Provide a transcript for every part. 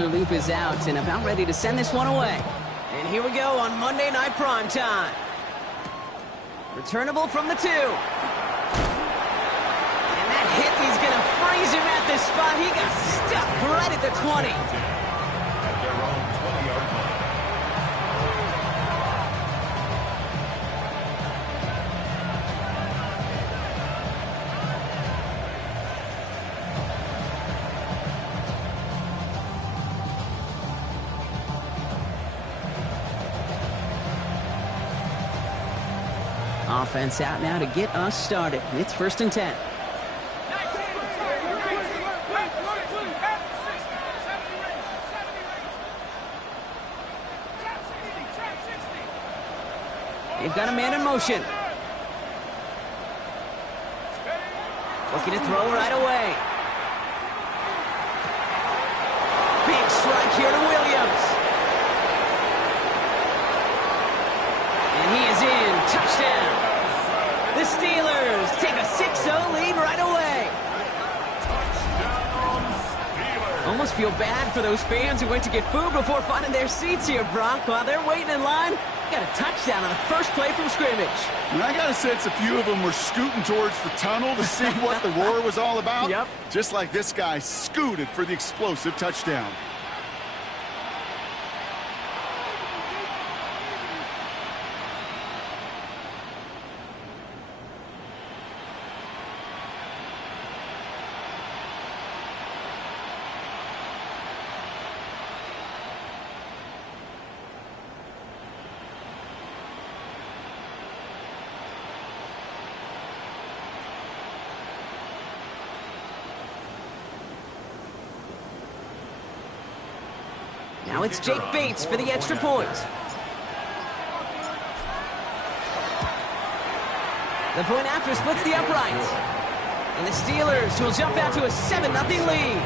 Tyler Loop is out and about ready to send this one away. And here we go on Monday Night Primetime. Returnable from the 2. And that hit is going to freeze him at this spot. He got stuck right at the 20. Offense out now to get us started. It's 1st and 10. They've got a man in motion. Looking to throw right away. Big strike here to Williams. And he is in. Touchdown. The Steelers take a 6-0 lead right away. Almost feel bad for those fans who went to get food before finding their seats here, Brock. While they're waiting in line, got a touchdown on the first play from scrimmage. And I got a sense a few of them were scooting towards the tunnel to see what the roar was all about. Yep. Just like this guy scooted for the explosive touchdown. Now it's Jake Bates for the extra point. The point after splits the uprights. And the Steelers will jump out to a 7-0 lead.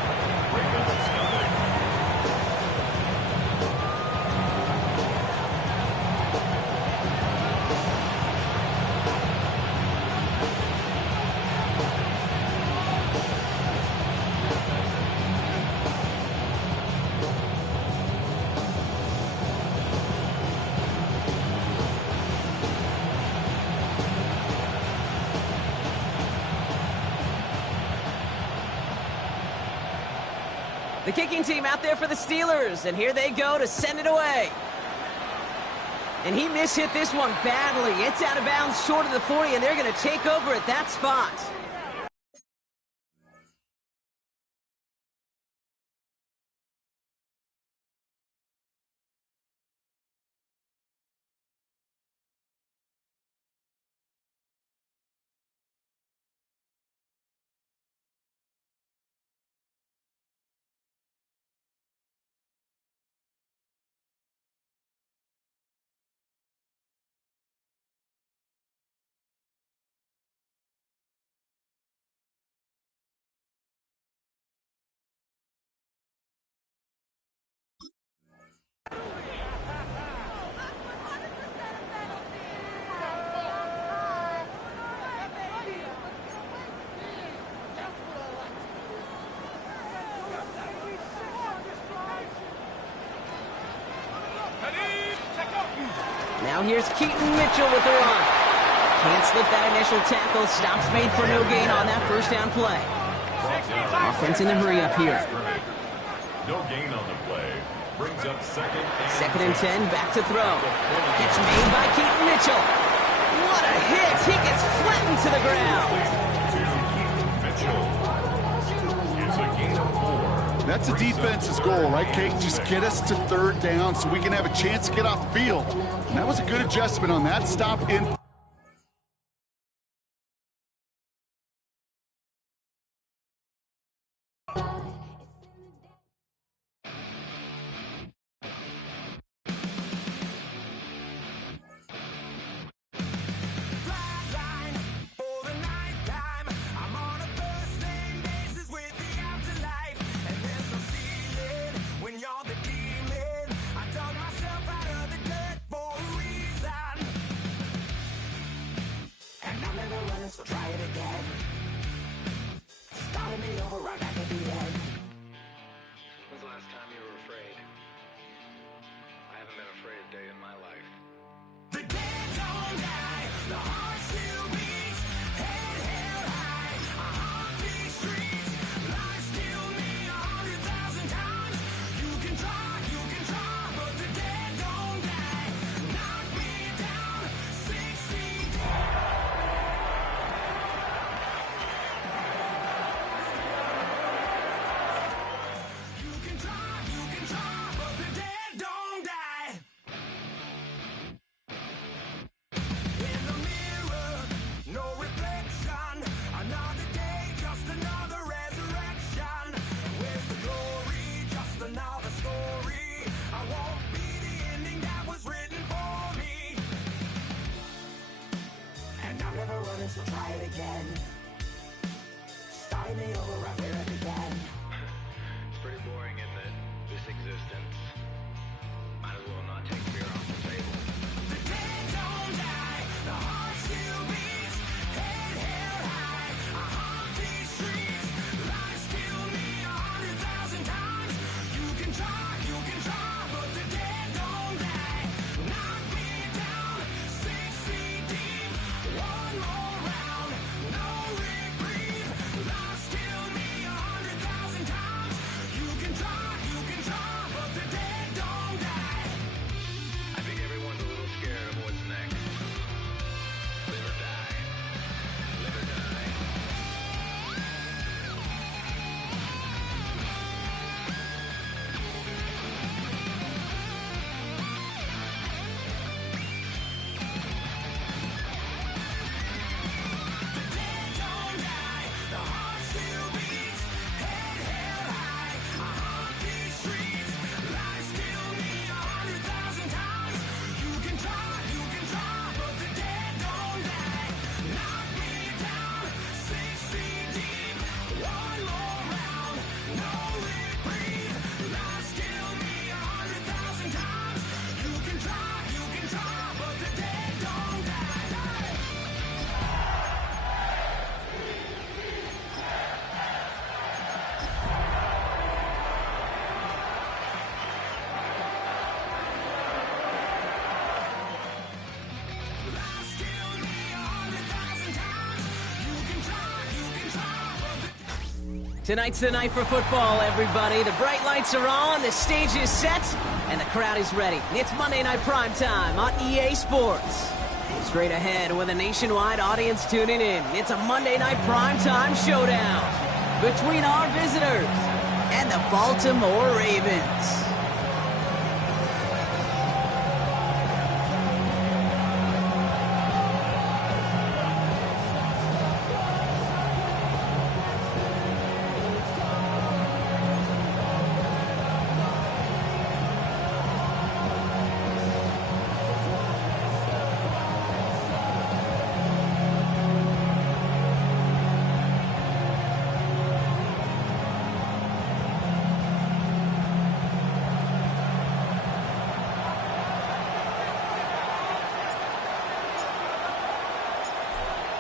The kicking team out there for the Steelers, and here they go to send it away. And he mishit this one badly. It's out of bounds short of the 40, and they're going to take over at that spot. Now here's Keaton Mitchell with the run. Can't slip that initial tackle. Stops made for no gain on that first down play. Offense in the hurry up here. No gain on the play. Brings up second and 10, back to throw. Catch made by Keaton Mitchell. What a hit. He gets flattened to the ground. Mitchell. It's a gain of 4. That's a defense's goal, right, Kate? Just get us to 3rd down so we can have a chance to get off the field. And that was a good adjustment on that stop in. again. Starting me over right where it began. It's pretty boring, isn't it? This existence. Might as well not take fear off the table. The dead don't die, the heart still beats. Head held high, I haunt these streets. Lies killed me 100,000 times. You can try, but the dead don't die. Knock me down, 6 feet deep. One more round, no reprieve. Lies killed me 100,000 times. You can try, but the dead don't die. I think everyone's a little scared of what's next. Live or die. Live or die. The dead don't die, the heart still beats. Head held high, I haunt these streets. Lies kill me 100,000 times. You can try, but the dead don't die. Knock me down, 6 feet deep. One more round, no reprieve. Lies kill me 100,000 times. You can try, but the dead don't die. Lies kill me 100,000 times. You can try, but the Tonight's the night for football, everybody. The bright lights are on, the stage is set, and the crowd is ready. It's Monday Night Primetime on EA Sports. Straight ahead with a nationwide audience tuning in. It's a Monday Night Primetime showdown between our visitors and the Baltimore Ravens.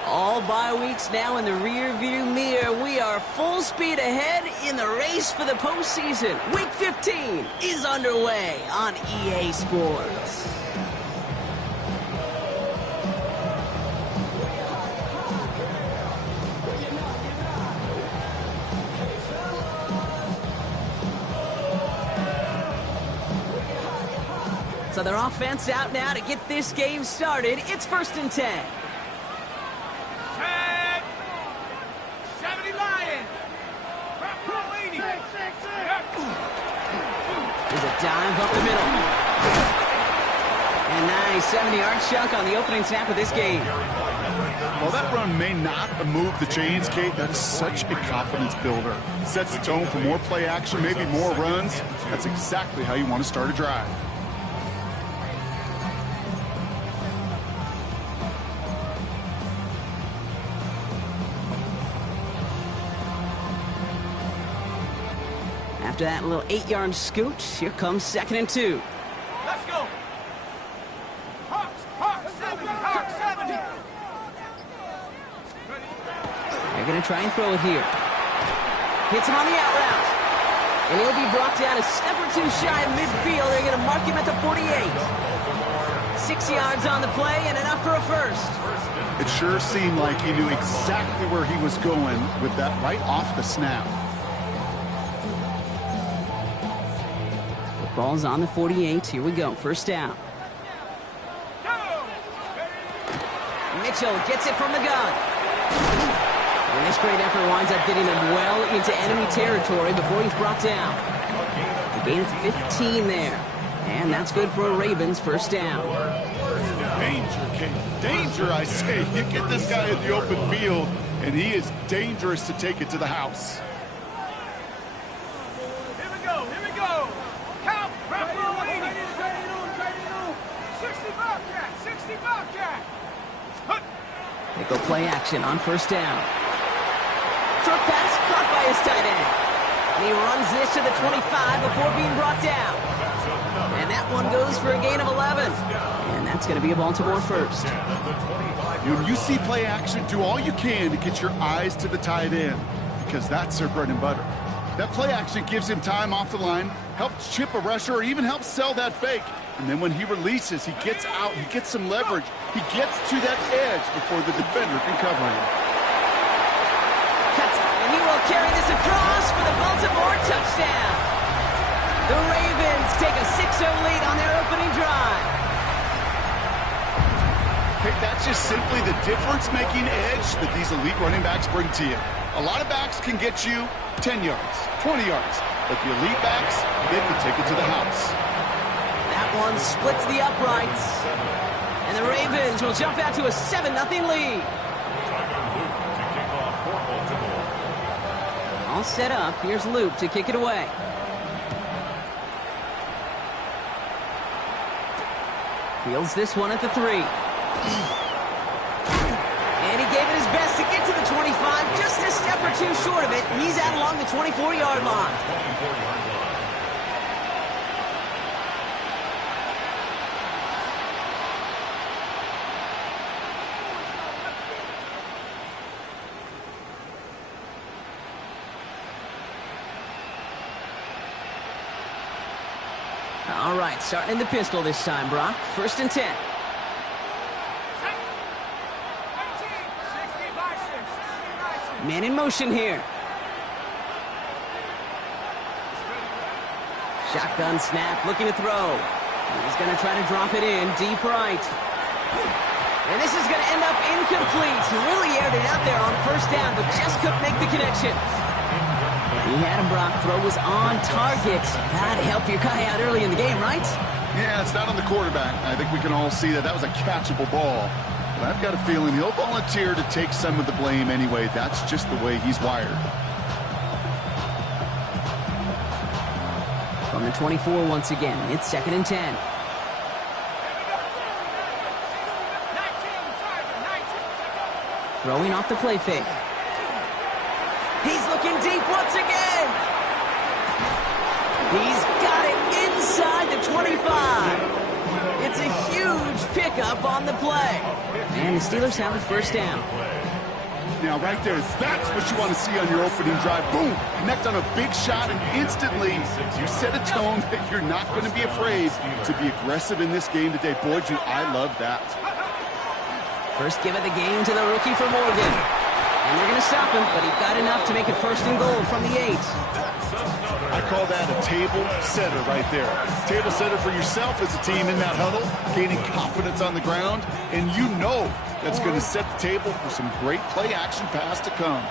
All bye weeks now in the rearview mirror. We are full speed ahead in the race for the postseason. Week 15 is underway on EA Sports. So their offense out now to get this game started. It's 1st and 10. 70 Lions. There's a dive up the middle. And nice 70-yard chunk on the opening snap of this game. Well, that run may not have moved the chains, Kate. That is such a confidence builder. Sets the tone for more play action, maybe more runs. That's exactly how you want to start a drive. After that little 8-yard scoot, here comes 2nd and 2. Let's go. Hawks 70. Hawks 70. They're going to try and throw it here. Hits him on the out route. And he'll be brought down a step or two shy of midfield. They're going to mark him at the 48. 6 yards on the play and enough for a first. It sure seemed like he knew exactly where he was going with that right off the snap. Ball's on the 48. Here we go. First down. Mitchell gets it from the gun. And this great effort winds up getting them well into enemy territory before he's brought down. A gain of 15 there. And that's good for a Ravens first down. Danger, Kate. Danger, I say. You get this guy in the open field, and he is dangerous to take it to the house. Here we go. Count. Right row 80. 60 Bobcat. 60 Bobcat. They They go play action on first down. Short pass caught by his tight end. And he runs this to the 25 before being brought down. And that one goes for a gain of 11. And that's going to be a Baltimore first. When you see play action, do all you can to get your eyes to the tight end, because that's their bread and butter. That play action gives him time off the line, helps chip a rusher, or even helps sell that fake. And then when he releases, he gets out, he gets some leverage. He gets to that edge before the defender can cover him. Cuts, and he will carry this across for the Baltimore touchdown. The Ravens take a 6-0 lead on their opening drive. Okay, that's just simply the difference-making edge that these elite running backs bring to you. A lot of backs can get you 10 yards, 20 yards, but the elite backs, they can take it to the house. That one splits the uprights. And the Ravens will jump out to a 7-0 lead. All set up. Here's Luke to kick it away. Fields this one at the 3. And he gave it his best to get to the 25, just a step or two short of it. He's out along the 24-yard line. All right, starting in the pistol this time, Brock. 1st and 10. Man in motion here. Shotgun snap, looking to throw. He's going to try to drop it in deep right. And this is going to end up incomplete. He really aired it out there on 1st down, but just couldn't make the connection. He had him, Brock. Throw was on target. Gotta help your guy out early in the game, right? Yeah, it's not on the quarterback. I think we can all see that was a catchable ball. But I've got a feeling he'll volunteer to take some of the blame anyway. That's just the way he's wired. From the 24 once again, it's 2nd and 10. Throwing off the play fake. He's looking deep once again. He's got it inside the 25. It's a huge pickup on the play. And the Steelers have a 1st down. Now, right there, that's what you want to see on your opening drive. Boom! Connect on a big shot, and instantly you set a tone that you're not going to be afraid to be aggressive in this game today. Boy, I love that. First give of the game to the rookie for Morgan. And they're going to stop him, but he got enough to make it 1st and goal from the 8. I call that a table setter right there. Table setter for yourself as a team in that huddle, gaining confidence on the ground, and you know that's going to set the table for some great play-action pass to come.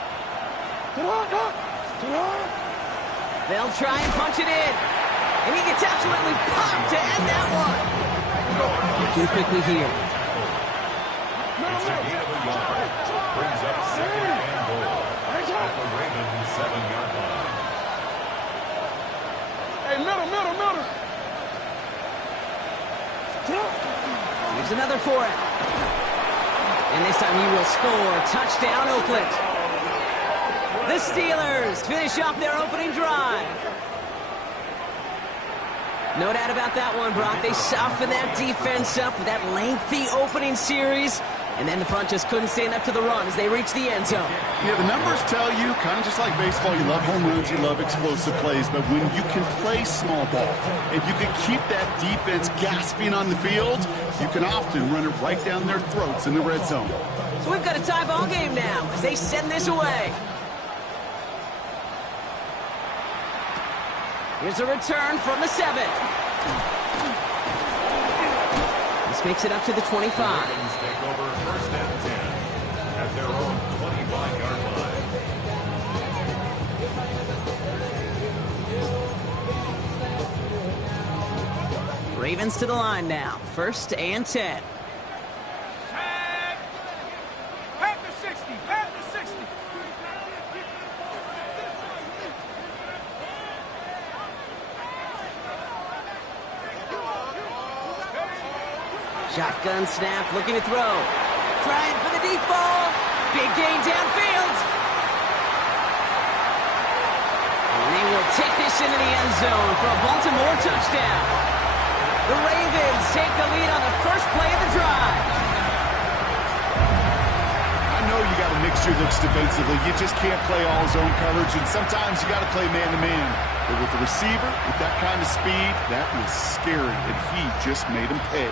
They'll try and punch it in. And he gets absolutely pumped to end that one. Looking quickly here. It's a gain of a yard. Brings up 2nd and goal. At the Ravens 7-yard line. Hey, middle. Here's another for it. And this time he will score. Touchdown, Oakland. The Steelers finish off their opening drive. No doubt about that one, Brock. They softened that defense up with that lengthy opening series. And then the front just couldn't stand up to the run as they reached the end zone. Yeah, the numbers tell you, kind of just like baseball, you love home runs, you love explosive plays, but when you can play small ball and you can keep that defense gasping on the field, you can often run it right down their throats in the red zone. So we've got a tie ball game now as they send this away. Here's a return from the 7. This makes it up to the 25. Ravens take over 1st and 10 at their own 25-yard line. Ravens to the line now. 1st and 10. Pat the 60. Pat the 60. Shotgun snap, looking to throw. Trying for the deep ball. Big gain downfield. And they will take this into the end zone for a Baltimore touchdown. The Ravens take the lead on the first play of the drive. I know you got to mix your looks defensively. You just can't play all zone coverage, and sometimes you got to play man-to-man. But with the receiver, with that kind of speed, that was scary, and he just made him pay.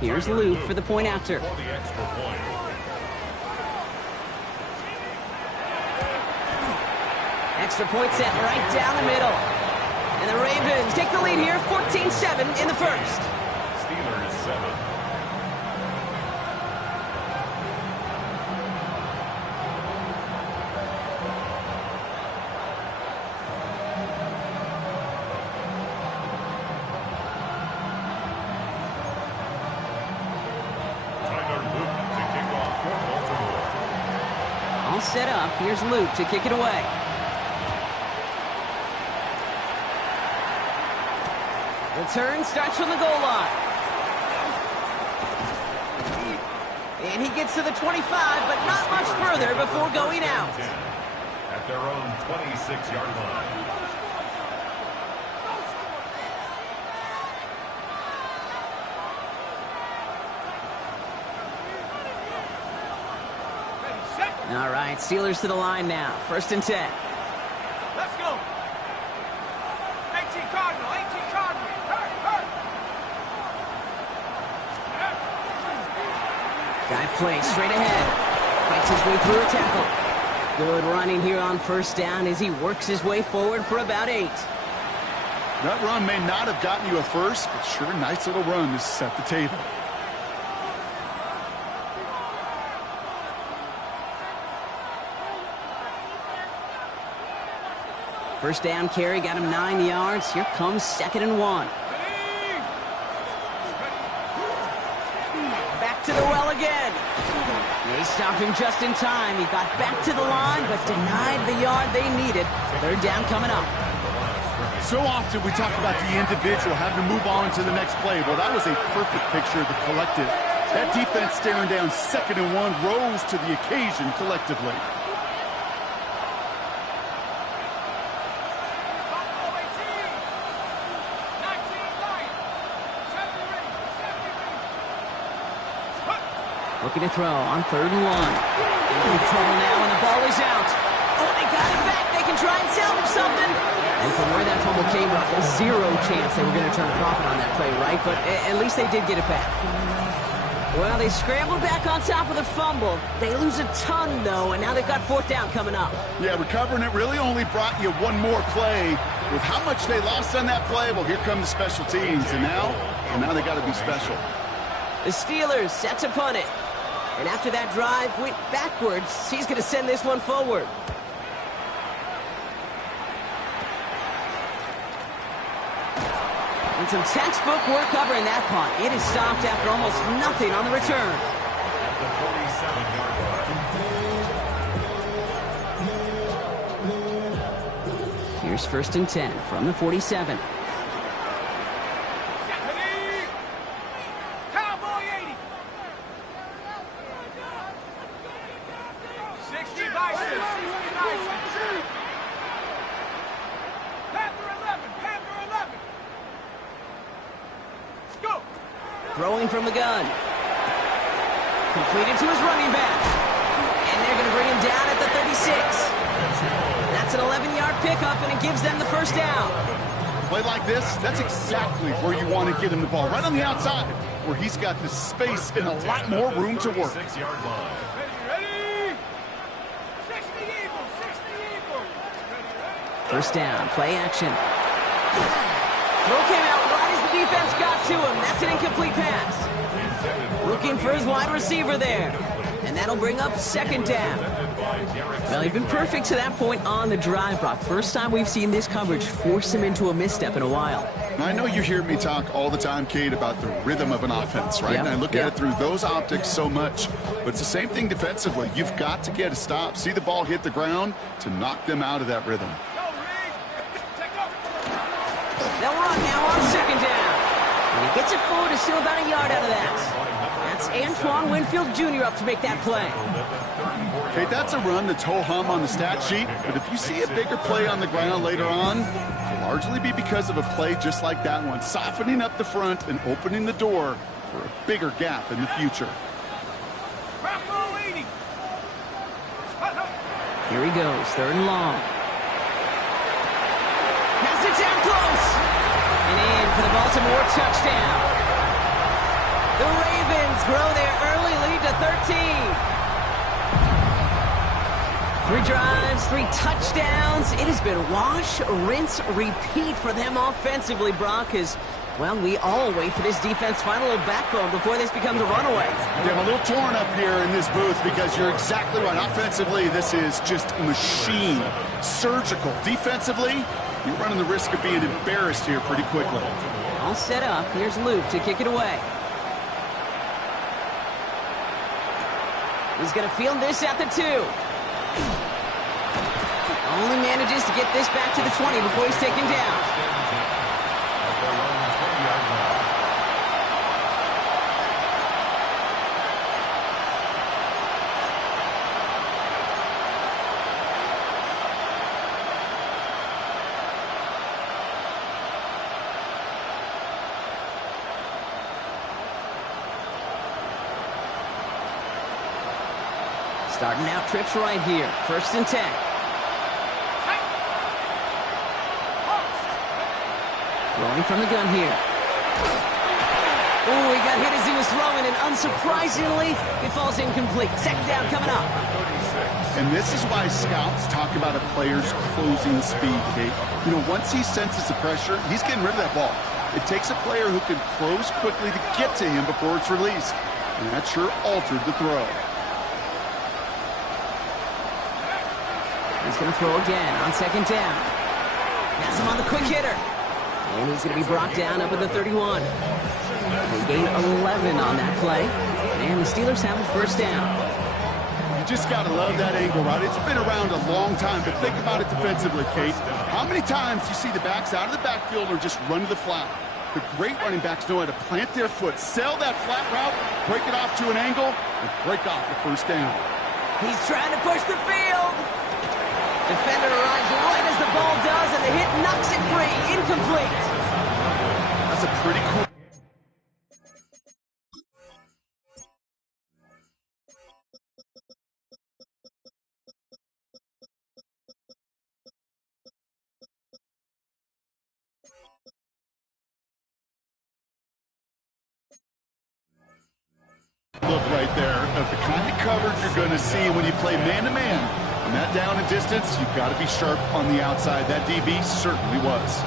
Here's Luke for the point after. For the extra point. Extra point set right down the middle. And the Ravens take the lead here, 14-7 in the first. Steelers 7. All set up. Here's Luke to kick it away. Return starts from the goal line. And he gets to the 25, but not much further before going out. At their own 26-yard line. All right, Steelers to the line now. 1st and 10. Let's go. 18 Cardinal, 18 Cardinal. Hurt. Guy plays straight ahead. Fights his way through a tackle. Good running here on 1st down as he works his way forward for about 8. That run may not have gotten you a first, but sure, nice little run to set the table. First down carry got him 9 yards. Here comes 2nd and 1. Back to the well again. They stopped him just in time. He got back to the line, but denied the yard they needed. 3rd down coming up. So often we talk about the individual having to move on to the next play. Well, that was a perfect picture of the collective. That defense staring down 2nd and 1 rose to the occasion collectively. Looking to throw on 3rd and 1. In trouble now, and the ball is out. Oh, they got it back. They can try and salvage something. And from where that fumble came up, there's 0 chance they were going to turn a profit on that play, right? But at least they did get it back. Well, they scrambled back on top of the fumble. They lose a ton, though, and now they've got 4th down coming up. Yeah, recovering it really only brought you one more play. With how much they lost on that play, well, here come the special teams. And now they got to be special. The Steelers set to punt it. And after that drive went backwards, he's going to send this one forward. And some textbook work covering that punt. It is stopped after almost nothing on the return. At the 47-yard line. Here's 1st and 10 from the 47. Cowboy 80. 60 Bison. 60 Bison. Panther 11. Panther 11. Let's go. Throwing from the gun. Completed to his running back. And they're going to bring him down at the 36. That's an 11-yard pickup, and it gives them the 1st down. Play like this, that's exactly where you want to get him the ball, right on the outside, where he's got the space and a lot more room to work. 6-yard line. Ready? 60 Eagles. 60 Eagles. Ready? 1st down, play action. Throw came out right as the defense got to him. That's an incomplete pass. Looking for his wide receiver there. And that'll bring up 2nd down. Well, he'd been perfect to that point on the drive, Brock. First time we've seen this coverage force him into a misstep in a while. I know you hear me talk all the time, Kate, about the rhythm of an offense, right? Yep. And I look at it through those optics so much. But it's the same thing defensively. You've got to get a stop, see the ball hit the ground to knock them out of that rhythm. Go, They'll run now on second down. And he gets it forward to still about a yard out of that. That's Antoine Winfield Jr. up to make that play. Okay, that's a run that's ho-hum on the stat sheet, but if you see a bigger play on the ground later on, it'll largely be because of a play just like that one, softening up the front and opening the door for a bigger gap in the future. Here he goes, third and long. Has it down close. And in for the Baltimore touchdown. The Ravens grow their early lead to 13. 3 drives, 3 touchdowns. It has been wash, rinse, repeat for them offensively, Brock, as, well, we all wait for this defense to find a little backbone before this becomes a runaway. Yeah, I'm a little torn up here in this booth because you're exactly right. Offensively, this is just a machine. Surgical. Defensively, you're running the risk of being embarrassed here pretty quickly. All set up. Here's Luke to kick it away. He's going to field this at the 2. Only manages to get this back to the 20 before he's taken down. Starting out trips right here. 1st and 10. Throwing from the gun here. Oh, he got hit as he was throwing, and unsurprisingly, it falls incomplete. Second down coming up. And this is why scouts talk about a player's closing speed, Kate. You know, once he senses the pressure, he's getting rid of that ball. It takes a player who can close quickly to get to him before it's released. And that sure altered the throw. He's going to throw again on second down. Has him on the quick hitter. And he's going to be brought down up at the 31. They gain 11 on that play. And the Steelers have a first down. You just got to love that angle, right? It's been around a long time, but think about it defensively, Kate. How many times do you see the backs out of the backfield or just run to the flat? The great running backs know how to plant their foot, sell that flat route, break it off to an angle, and break off the first down. He's trying to push the field. Defender arrives right as the ball does, and the hit knocks it free. Incomplete. That's a pretty cool... look right there of the kind of coverage you're going to see when you play man-to-man. On that down and distance, you've got to be sharp on the outside. That DB certainly was.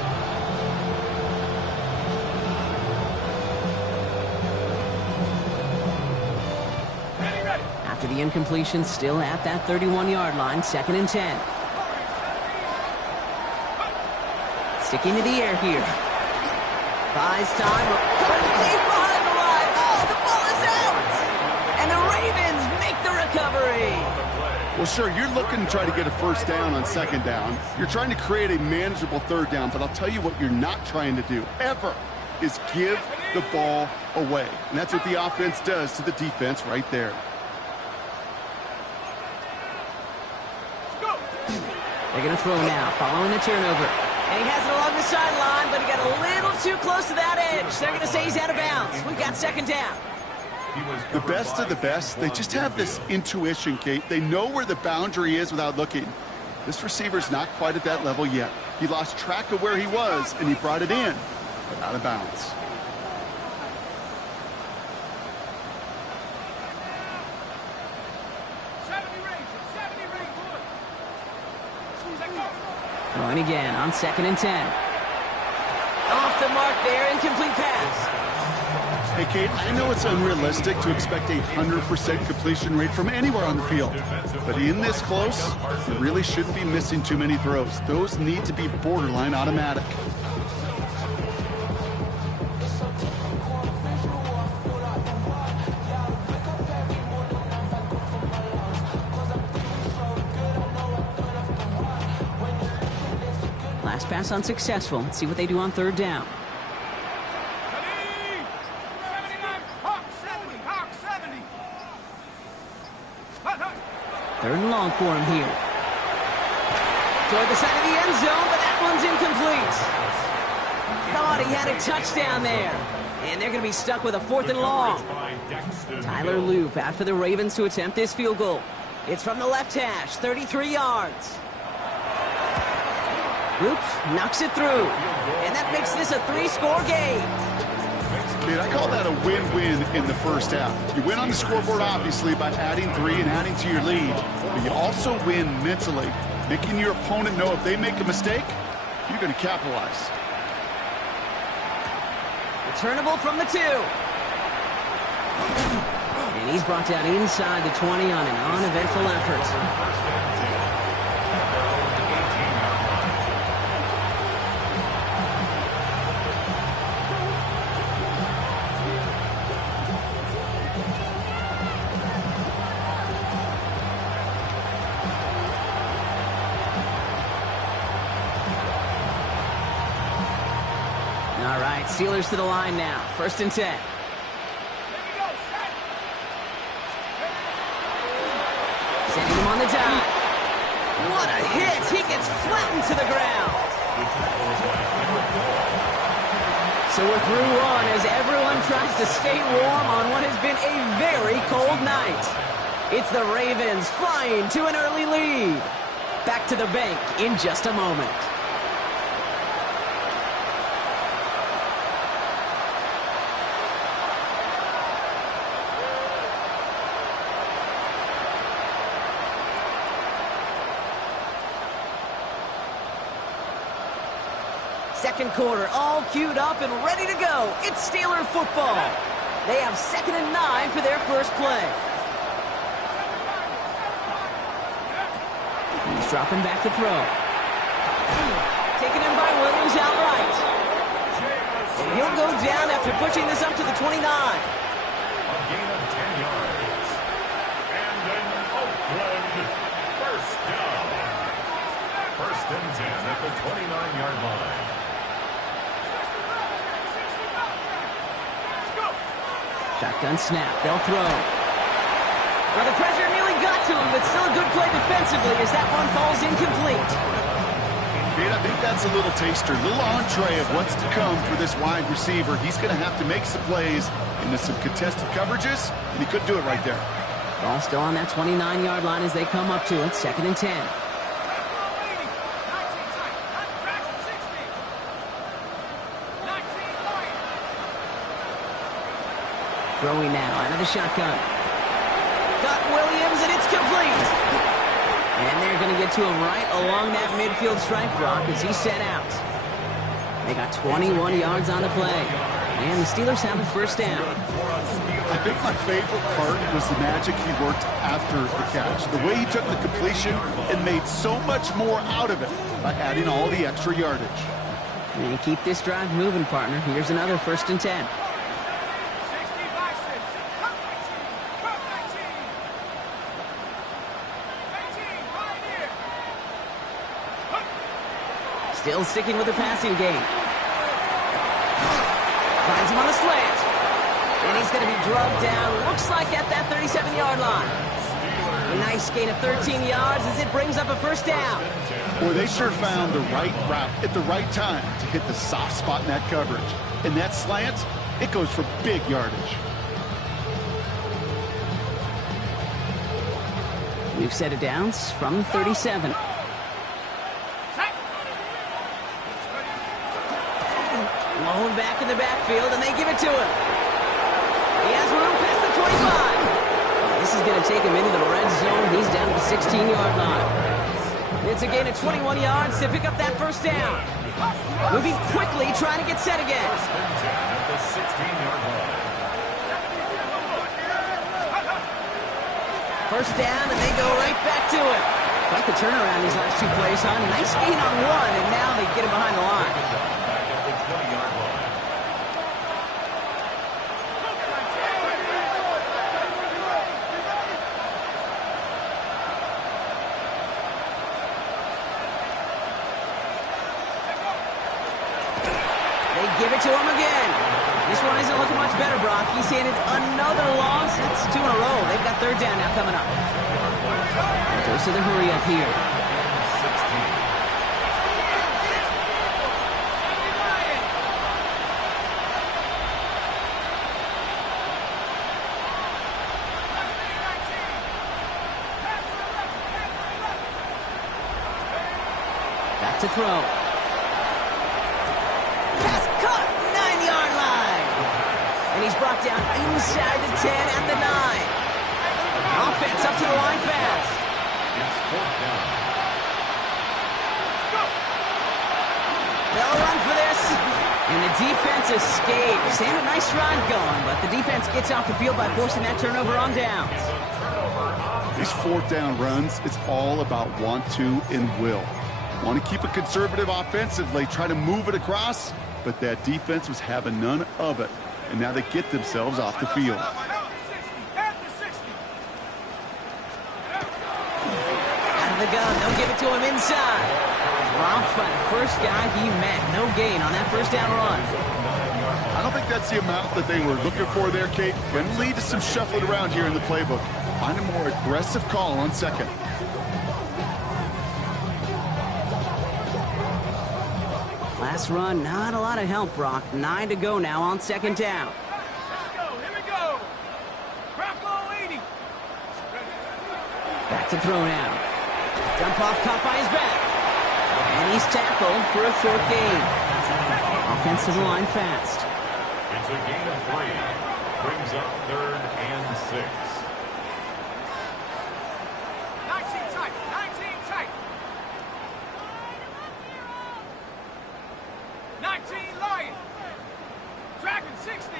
After the incompletion, still at that 31-yard line, 2nd and 10. Sticking to the air here. Buys time. Coming deep behind the line. Oh, the ball is out! And the Ravens make the recovery. Well, sure, you're looking to try to get a first down on second down. You're trying to create a manageable third down, but I'll tell you what you're not trying to do, ever, is give the ball away. And that's what the offense does to the defense right there. They're going to throw now, following the turnover. And he has it along the sideline, but he got a little too close to that edge. They're going to say he's out of bounds. We've got second down. The best of the best, they just have this intuition, Kate. They know where the boundary is without looking. This receiver's not quite at that level yet. He lost track of where he was, and he brought it in, but out of bounds. Throwing again on 2nd and 10. Off the mark there, incomplete pass. Hey, Kate, I know it's unrealistic to expect a 100% completion rate from anywhere on the field. But in this close, you really shouldn't be missing too many throws. Those need to be borderline automatic. First pass unsuccessful. Let's see what they do on third down. 79, Hawk 70, Hawk 70. Hut, hut. Third and long for him here. Toward the side of the end zone, but that one's incomplete. Thought he had a touchdown there. And they're going to be stuck with a 4th and long. Tyler Loop out for the Ravens to attempt this field goal. It's from the left hash, 33 yards. Loop knocks it through. And that makes this a 3-score game. Kid, I call that a win-win in the first half. You win on the scoreboard, obviously, by adding 3 and adding to your lead. But you also win mentally, making your opponent know if they make a mistake, you're going to capitalize. Returnable from the 2. And he's brought down inside the 20 on an uneventful effort. All right, Steelers to the line now. 1st and 10. Sending him on the dive. What a hit! He gets flattened to the ground. So we're through one as everyone tries to stay warm on what has been a very cold night. It's the Ravens flying to an early lead. Back to the bank in just a moment. Second quarter, all queued up and ready to go. It's Steeler football. They have 2nd and 9 for their first play. He's dropping back to throw. Taken in by Williams outright. And he'll go down after pushing this up to the 29. A gain of 10 yards. And an Oakland first down. 1st and 10 at the 29-yard line. Shotgun snap. They'll throw. Well, the pressure nearly got to him, but still a good play defensively as that one falls incomplete. Kid, I think that's a little taster, a little entree of what's to come for this wide receiver. He's going to have to make some plays into some contested coverages, and he couldn't do it right there. Ball still on that 29-yard line as they come up to it. 2nd and 10. Throwing now out of the shotgun. Got Williams, and it's complete. And they're going to get to him right along that midfield stripe block as he's set out. They got 21 yards on the play. And the Steelers have a first down. I think my favorite part was the magic he worked after the catch. The way he took the completion and made so much more out of it by adding all the extra yardage. And keep this drive moving, partner. Here's another 1st and 10. Still sticking with the passing game. Finds him on the slant. And he's going to be drugged down, looks like at that 37-yard line. A nice gain of 13 yards as it brings up a first down. Boy, they sure found the right route at the right time to hit the soft spot in that coverage. And that slant, it goes for big yardage. New set of downs from the 37. Blown back in the backfield, and they give it to him. He has room past the 25. This is going to take him into the red zone. He's down to the 16-yard line. It's a gain of 21 yards to pick up that first down. Moving quickly, trying to get set again. First down, and they go right back to it. Quite the turnaround these last 2 plays, huh? Nice gain on one, and now they get him behind the line. give it to him again. This one isn't looking much better, Brock. He's handed another loss. That's 2 in a row. They've got third down now coming up. Dose of the hurry up here. Back to throw. Pass caught, 9-yard line. And he's brought down inside the 10 at the 9. Offense up to the line fast. It's 4th down. They'll run for this. And the defense escapes. They had a nice run going, but the defense gets off the field by forcing that turnover on downs. These 4th down runs, it's all about want to and will. Want to keep it conservative offensively, try to move it across, but that defense was having none of it. And now they get themselves off the field. Out of the gun, they'll give it to him inside. Romped by the first guy he met. No gain on that first down run. I don't think that's the amount that they were looking for there, Kate. Going to lead to some shuffling around here in the playbook. Find a more aggressive call on second. Last run, not a lot of help, Brock. 9 to go now on second down. Here we go. Playball-WK15. Back to throw now. Dump off, caught by his back. And he's tackled for a short gain. Offense to the line fast. It's a gain of 3. Brings up 3rd and 6. 19 tight. 19 tight. 19 Lion. Dragon 60.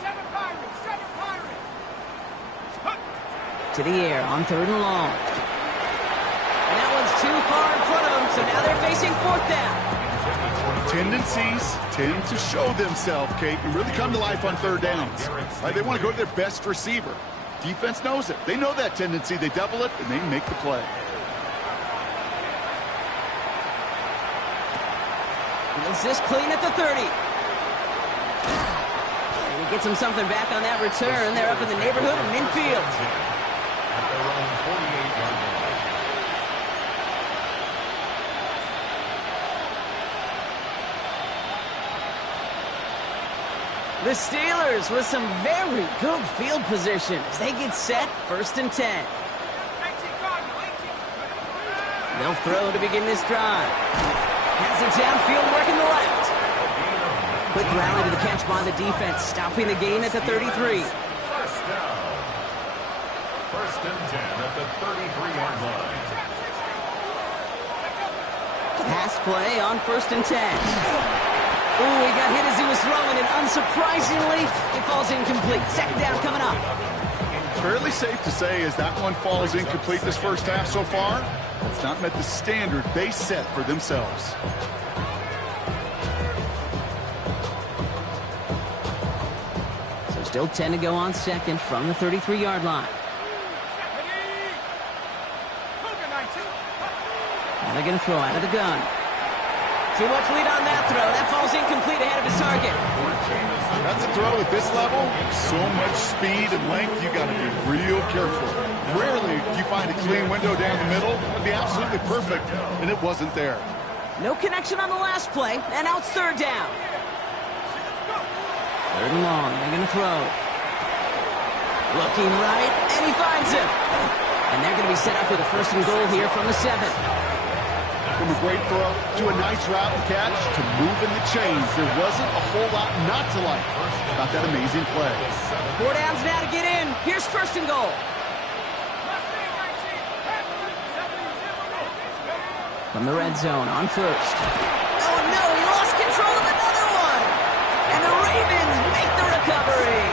Seven Pirates. To the air on 3rd and long. And that one's too far in front of them, so now they're facing 4th down. Tendencies tend to show themselves, Kate, and really come to life on 3rd downs. Right? They want to go to their best receiver. Defense knows it. They know that tendency. They double it, and they make the play. Feels this clean at the 30. And he gets him something back on that return. They're up in the neighborhood of midfield. At their own 48-yard line. The Steelers with some very good field position as they get set, 1st and 10. 18 Cardinal. 18. They'll throw to begin this drive. Has it downfield, working the left. Quick rally to the catch by the defense, stopping the gain at the 33. 1st down. 1st and 10 at the 33-yard line. Pass play on 1st and 10. Ooh, he got hit as he was throwing, and unsurprisingly, it falls incomplete. 2nd down coming up. Fairly safe to say as that one falls incomplete this first half so far, it's not met the standard they set for themselves. So still 10 to go on second from the 33-yard line. Now they're going to throw out of the gun. Too much lead on that throw. That falls incomplete ahead of his target. That's a throw at this level. So much speed and length, you got to be real careful. Rarely do you find a clean window down the middle. It'd be absolutely perfect, and it wasn't there. No connection on the last play, and now it's 3rd down. 3rd and long, they're going to throw. Looking right, and he finds him. And they're going to be set up with a 1st and goal here from the 7. From a great throw to a nice route and catch to moving the chains, there wasn't a whole lot not to like about that amazing play. 4 downs now to get in. Here's 1st and goal. From the red zone on 1st. Oh no, he lost control of another one. And the Ravens make the recovery.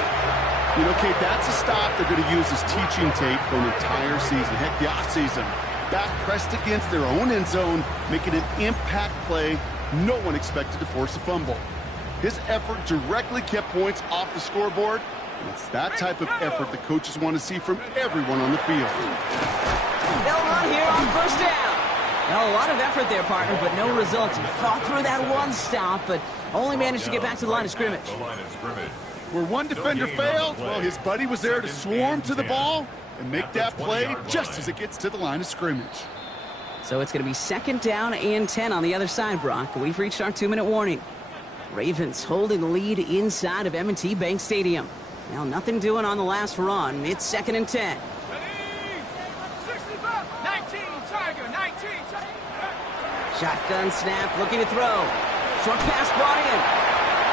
You know, Kate, that's a stop they're going to use as teaching tape for an entire season. Heck, the offseason. Back pressed against their own end zone, making an impact play no one expected to force a fumble. His effort directly kept points off the scoreboard, It's that type of effort the coaches want to see from everyone on the field. They'll run here on first down. Well, a lot of effort there, partner, but no results. He fought through that one stop, but only managed to get back to the line of scrimmage. Where one defender failed, well, his buddy was there to swarm to the ball and make that play just as it gets to the line of scrimmage. So it's going to be 2nd down and 10 on the other side, Brock. We've reached our 2-minute warning. Ravens holding the lead inside of M&T Bank Stadium. Now nothing doing on the last run. It's 2nd and 10. 19, Tiger, 19. Shotgun snap, looking to throw. Short pass brought in.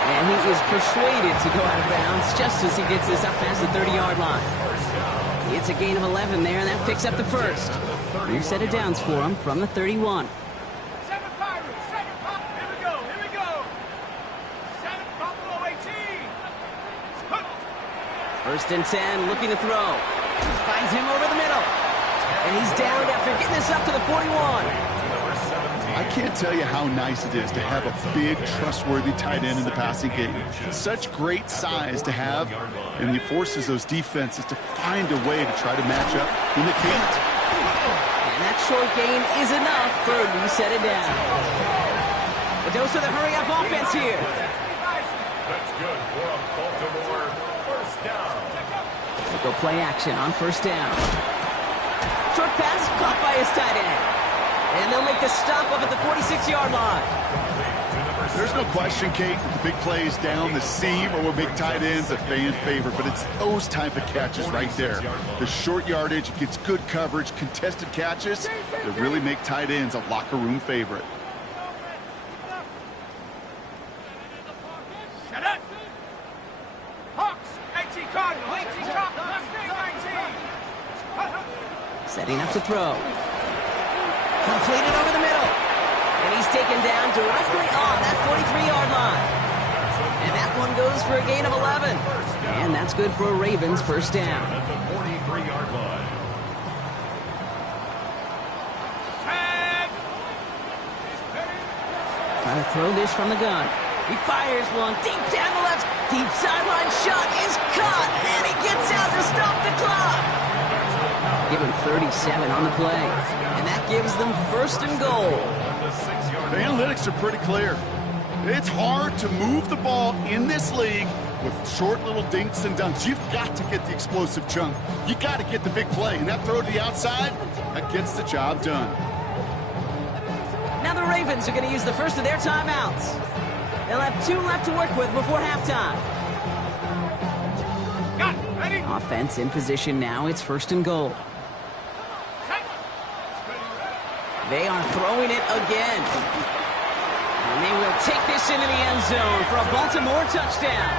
And he is persuaded to go out of bounds just as he gets this up past the 30-yard line. It's a gain of 11 there, and that picks up the first. New set of downs for him from the 31. 7 Pirates, 7 Pop. Here we go, here we go. 7 Buffalo 18. 1st and 10, looking to throw. Finds him over the middle. And he's down after getting this up to the 41. I can't tell you how nice it is to have a big, trustworthy tight end in the passing game. Such great size to have, and he forces those defenses to find a way to try to match up when they can't. And that short gain is enough for a new set of downs. A dose of the hurry-up offense here. That's good for a Baltimore first down. They'll go play action on first down. Short pass caught by his tight end. And they'll make the stop up at the 46-yard line. There's no question, Kate, that the big plays down the seam are what make tight ends a fan favorite, but it's those type of catches right there. The short yardage, it gets good coverage, contested catches that really make tight ends a locker room favorite. Shut up. Hawks, 18 Cardinal, 18 Cardinal, Mustang 19. Setting up to throw. Completed over the middle. And he's taken down directly on that 43-yard line. And that one goes for a gain of 11. And that's good for a Ravens first down. At the 43-yard line. Trying to throw this from the gun. He fires one deep down the left. Deep sideline shot is caught. And he gets out to stop the clock. Give him 37 on the play. And that gives them 1st and goal. The analytics are pretty clear. It's hard to move the ball in this league with short little dinks and dunks. You've got to get the explosive chunk. You got to get the big play. And that throw to the outside, that gets the job done. Now the Ravens are going to use the first of their timeouts. They'll have 2 left to work with before halftime. Got it, ready? Offense in position now. It's 1st and goal. They are throwing it again. And they will take this into the end zone for a Baltimore touchdown.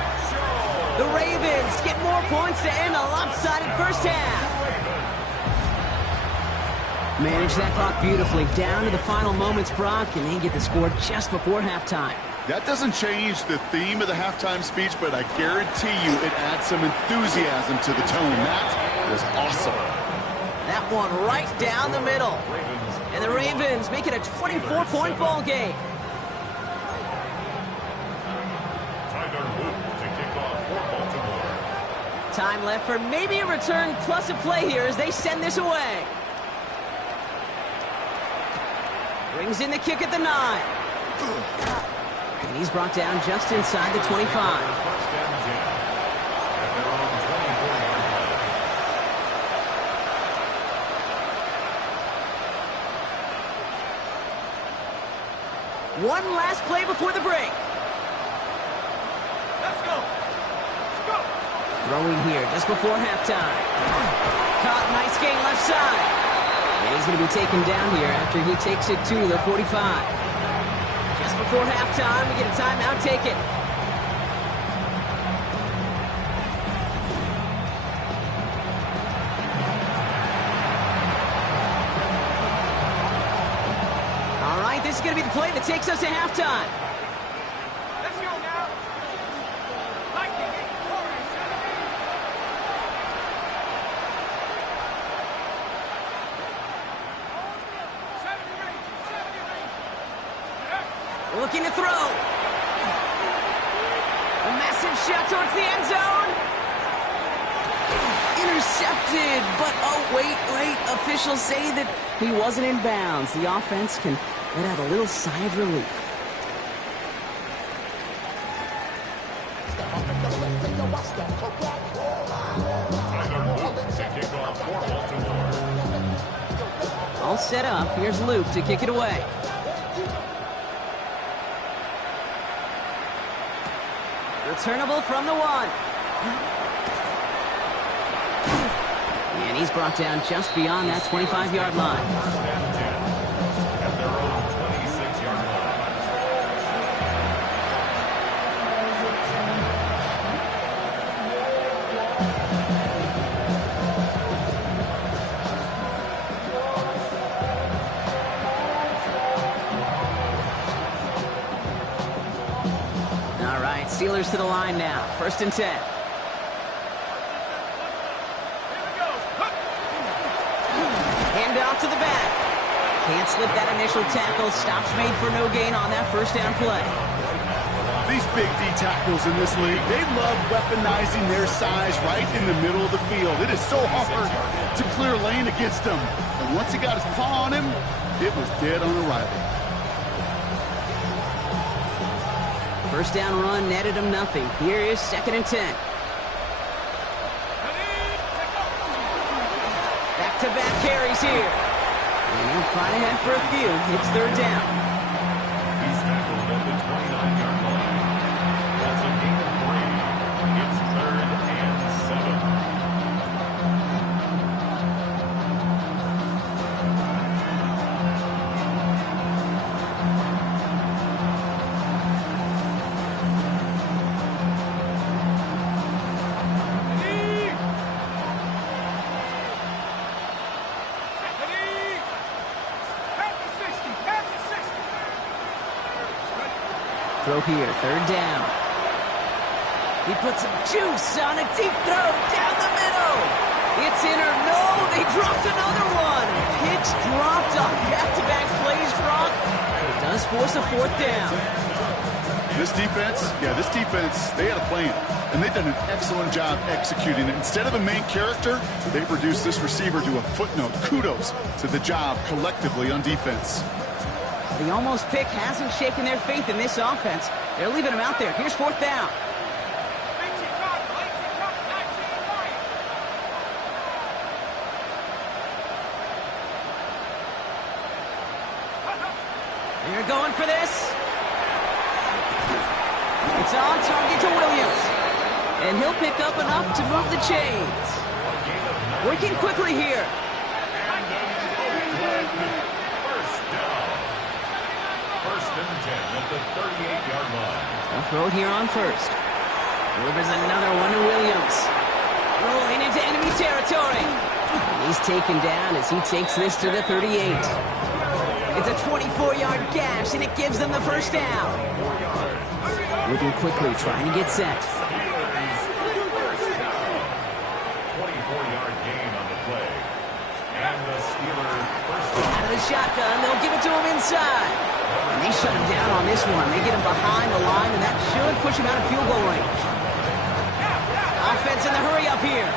The Ravens get more points to end a lopsided first half. Manage that clock beautifully down to the final moments, Brock, and they get the score just before halftime. That doesn't change the theme of the halftime speech, but I guarantee you it adds some enthusiasm to the tone. That was awesome. That one right down the middle. And the Ravens make it a 24-point ball game. Tyler Luke to kick off for Baltimore. Time left for maybe a return plus a play here as they send this away. Brings in the kick at the 9. And he's brought down just inside the 25. First down 10. At their own 24-yard line. One last play before the break. Let's go. Let's go. Throwing here just before halftime. Caught, nice gain left side. And he's going to be taken down here after he takes it to the 45. Just before halftime, we get a timeout taken. All right, this is going to be the play that takes us to halftime. Let's go now. Lightning in, Corey, 70 Looking to throw. A massive shot towards the end zone. intercepted. But, oh, wait. Officials say that he wasn't in bounds. The offense can let out a little sigh of relief. All set up. Here's Luke to kick it away. Returnable from the 1. And he's brought down just beyond that 25-yard line. At their own 26-yard line. All right, Steelers to the line now. 1st and 10. Handoff to the back. Can't slip that initial tackle. Stops made for no gain on that 1st down play. These big D tackles in this league, they love weaponizing their size right in the middle of the field. It is so hard to clear lane against them. And once he got his paw on him, it was dead on arrival. 1st down run netted him nothing. Here is 2nd and 10. Back-to-back carries here. And he'll find ahead for a few. It's 3rd down. He's tackled at the 29-yard line. That's a gain of 3. It's 3rd and 7. Throw here, 3rd down. He puts some juice on a deep throw down the middle. It's in or no, they dropped another one. Pitch dropped on back-to-back plays, Brock. It does force a 4th down. This defense, they had a plan, and they've done an excellent job executing it. Instead of a main character, they've reduced this receiver to a footnote. Kudos to the job collectively on defense. The almost pick hasn't shaken their faith in this offense. They're leaving him out there. Here's 4th down. They're going for this. It's on target to Williams. And he'll pick up enough to move the chains. Working quickly here. At the 38-yard line. They'll throw it here on 1st. Delivers another one to Williams. Rolling into enemy territory. And he's taken down as he takes this to the 38. It's a 24-yard gash, and it gives them the 1st down. Moving quickly, trying to get set. 24-yard gain on the play. And the Steelers first down. Out of the shotgun, they'll give it to him inside. And they shut him down on this one. They get him behind the line, and that should push him out of field goal range. Offense in the hurry up here.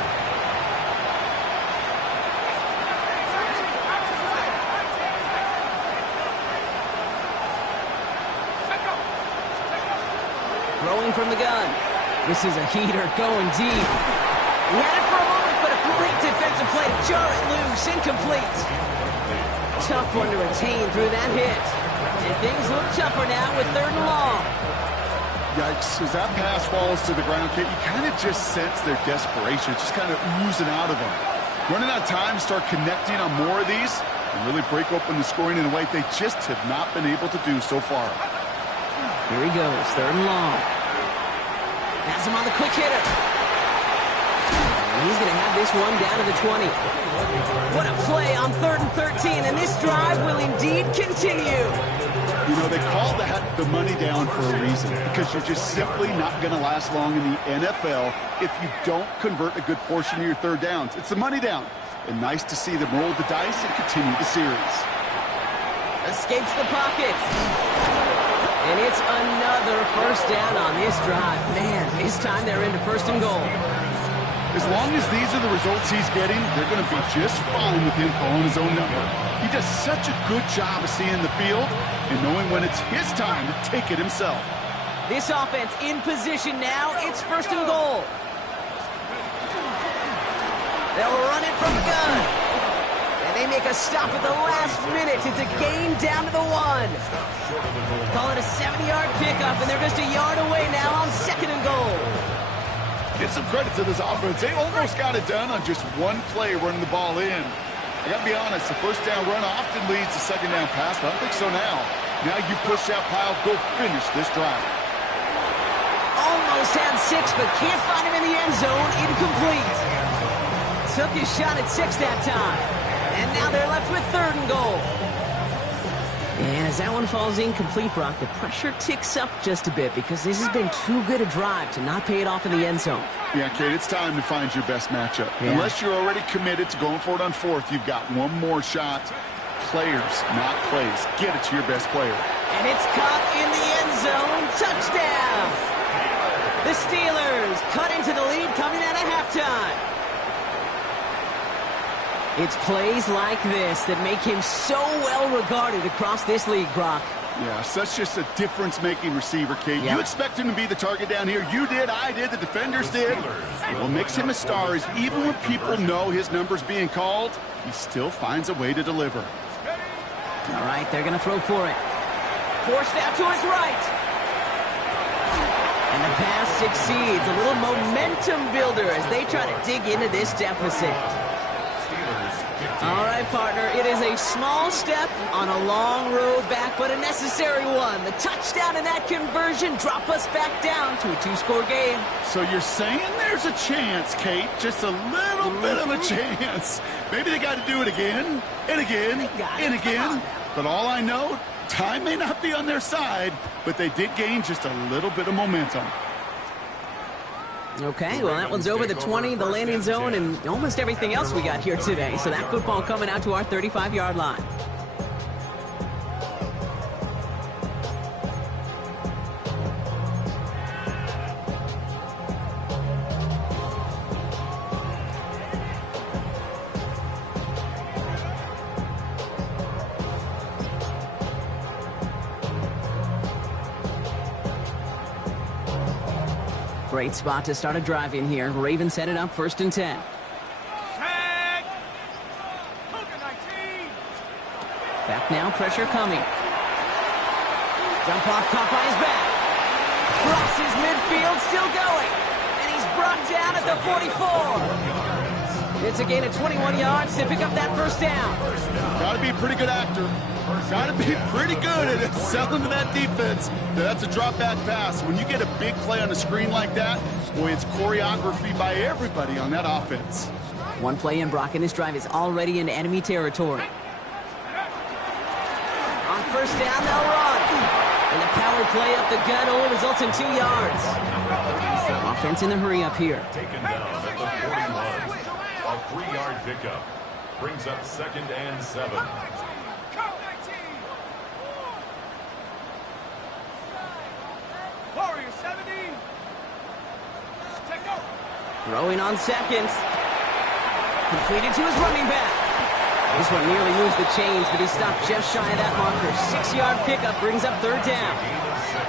Throwing from the gun. This is a heater going deep. He had it for a moment, but a great defensive play to jar it loose. Incomplete. Tough one to retain through that hit. And things look tougher now with 3rd and long. Yikes, as that pass falls to the ground, Kate, you kind of just sense their desperation. It's just kind of oozing out of them. Running out of time to start connecting on more of these and really break open the scoring in a way they just have not been able to do so far. Here he goes, 3rd and long. Has him on the quick hitter. And he's going to have this one down to the 20. What a play on 3rd and 13, and this drive will indeed continue. You know, they call that the money down for a reason, because you're just simply not going to last long in the NFL if you don't convert a good portion of your 3rd downs. It's the money down. And nice to see them roll the dice and continue the series. Escapes the pocket. And it's another 1st down on this drive. Man, this time they're into 1st and goal. As long as these are the results he's getting, they're going to be just fine with him calling his own number. He does such a good job of seeing the field and knowing when it's his time to take it himself. This offense in position now. It's 1st and goal. They'll run it from the gun. And they make a stop at the last minute. It's a gain down to the 1. Call it a 70-yard pickup, and they're just a yard away now on 2nd and goal. Give some credit to this offense. They almost got it done on just one play running the ball in. I got to be honest, the first down run often leads to second down pass, but I don't think so now. Now you push that pile, go finish this drive. Almost had 6, but can't find him in the end zone. Incomplete. Took his shot at 6 that time. And now they're left with 3rd and goal. And as that one falls incomplete, Brock, the pressure ticks up just a bit because this has been too good a drive to not pay it off in the end zone. Yeah, Kate, it's time to find your best matchup. Yeah. Unless you're already committed to going for it on 4th, you've got one more shot. Players, not plays. Get it to your best player. And it's caught in the end zone. Touchdown! The Steelers cut into the lead coming out of halftime. It's plays like this that make him so well regarded across this league, Brock. Yeah, such just a difference-making receiver, Kate. You expect him to be the target down here. You did, I did, the defenders did. What makes him a star is even when people know his number's being called, he still finds a way to deliver. All right, they're going to throw for it. Forced out to his right. And the pass succeeds. A little momentum builder as they try to dig into this deficit. All right, partner, it is a small step on a long road back, but a necessary one. The touchdown and that conversion drop us back down to a 2-score game. So you're saying there's a chance, Kate, just a little bit of a chance. Maybe they got to do it again, and again, and again. But all I know, time may not be on their side, but they did gain just a little bit of momentum. Okay, well, that one's over the 20, the landing zone, and almost everything else we got here today. So that football coming out to our 35-yard line. Great spot to start a drive in here. Ravens set it up 1st and 10. Back now, pressure coming. Jump off, caught by his back. Crosses midfield, still going. And he's brought down at the 44. It's a gain of 21 yards to pick up that 1st down. Got to be a pretty good actor. Got to be pretty good at selling to that defense. That's a drop-back pass. When you get a big play on a screen like that, boy, it's choreography by everybody on that offense. One play in, Brock, and this drive is already into enemy territory. On 1st down, they'll run. And the power play up the gut only results in 2 yards. Offense in the hurry up here. Taken down at the 41. A 3-yard pickup brings up 2nd and 7. Warrior 70. Take over. Throwing on 2nd. Completed to his running back. This one nearly moves the chains, but he stopped just shy of that marker. 6-yard pickup brings up 3rd down. Gain of 6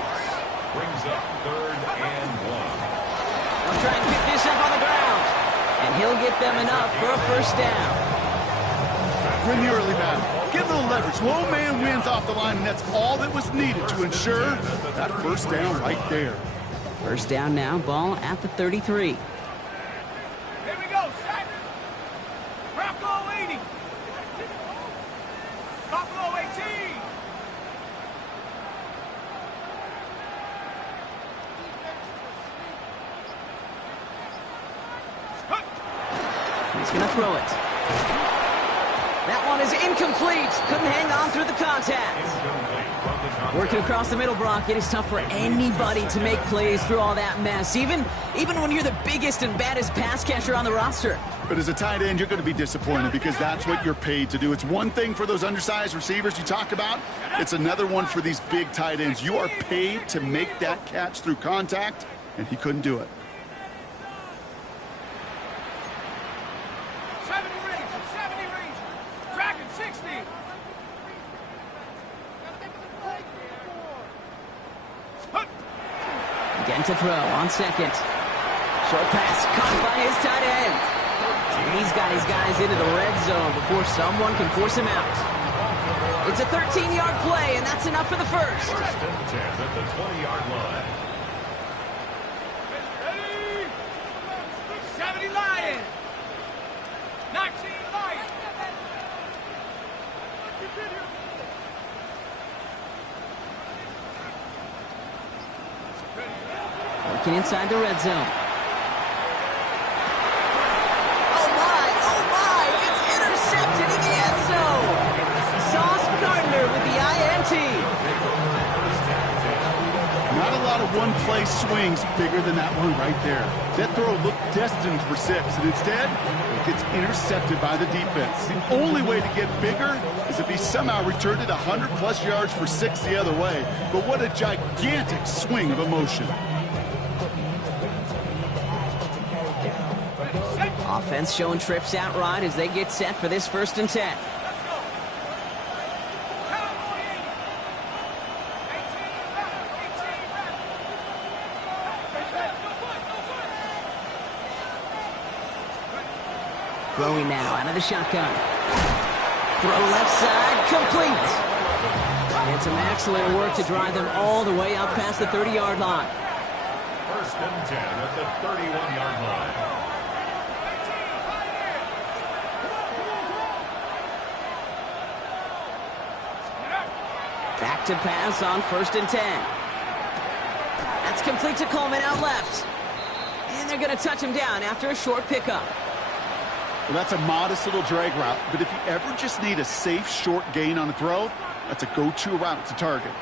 brings up 3rd and 1. They'll try and pick this up on the ground. And he'll get them enough for a 1st down. Win the early battle. Get a little leverage. Low man wins off the line, and that's all that was needed to ensure that 1st down right there. 1st down now, ball at the 33. Here we go, set. Bronco 80. Buffalo 18. He's going to throw it. That one is incomplete. Couldn't hang on through the contact. Working across the middle, Brock, it is tough for anybody to make plays through all that mess, even when you're the biggest and baddest pass catcher on the roster. But as a tight end, you're going to be disappointed because that's what you're paid to do. It's one thing for those undersized receivers you talk about. It's another one for these big tight ends. You are paid to make that catch through contact, and he couldn't do it. 70 range. Tracking 60. Again to throw on second. Short pass caught by his tight end. And he's got his guys into the red zone before someone can force him out. It's a 13-yard play, and that's enough for the first. First and 10 at the 20-yard line. 70 Lion. 19 Lion. Working inside the red zone. Oh my, it's intercepted in the end zone. Sauce Gardner with the INT. Not a lot of one-play swings bigger than that one right there. That throw looked destined for 6, and instead, it gets intercepted by the defense. The only way to get bigger is if he somehow returned it 100-plus yards for 6 the other way. But what a gigantic swing of emotion. Offense showing trips out right as they get set for this 1st and 10. Throwing now out of the shotgun. Throw left side, complete. And some excellent work to drive them all the way up past the 30-yard line. First and 10 at the 31-yard line. Back to pass on 1st and 10. That's complete to Coleman out left. And they're going to touch him down after a short pickup. Well, that's a modest little drag route, but if you ever just need a safe, short gain on a throw, that's a go-to route to target.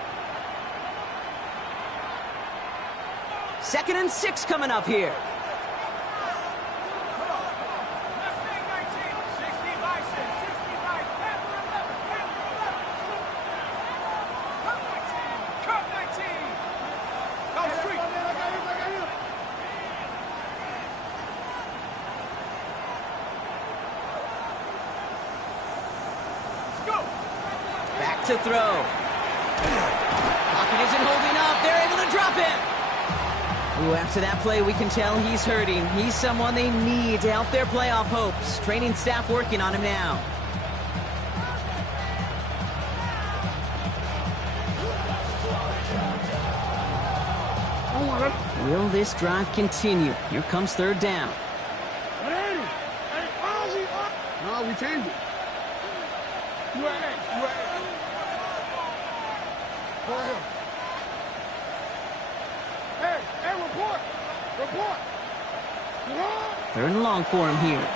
2nd and 6 coming up here. Back to throw. Pocket isn't holding up. They're able to drop him. Ooh, after that play, we can tell he's hurting. He's someone they need to help their playoff hopes. Training staff working on him now. Will this drive continue? Here comes 3rd down. No, we changed it. Hey, report! 3rd and long for him here.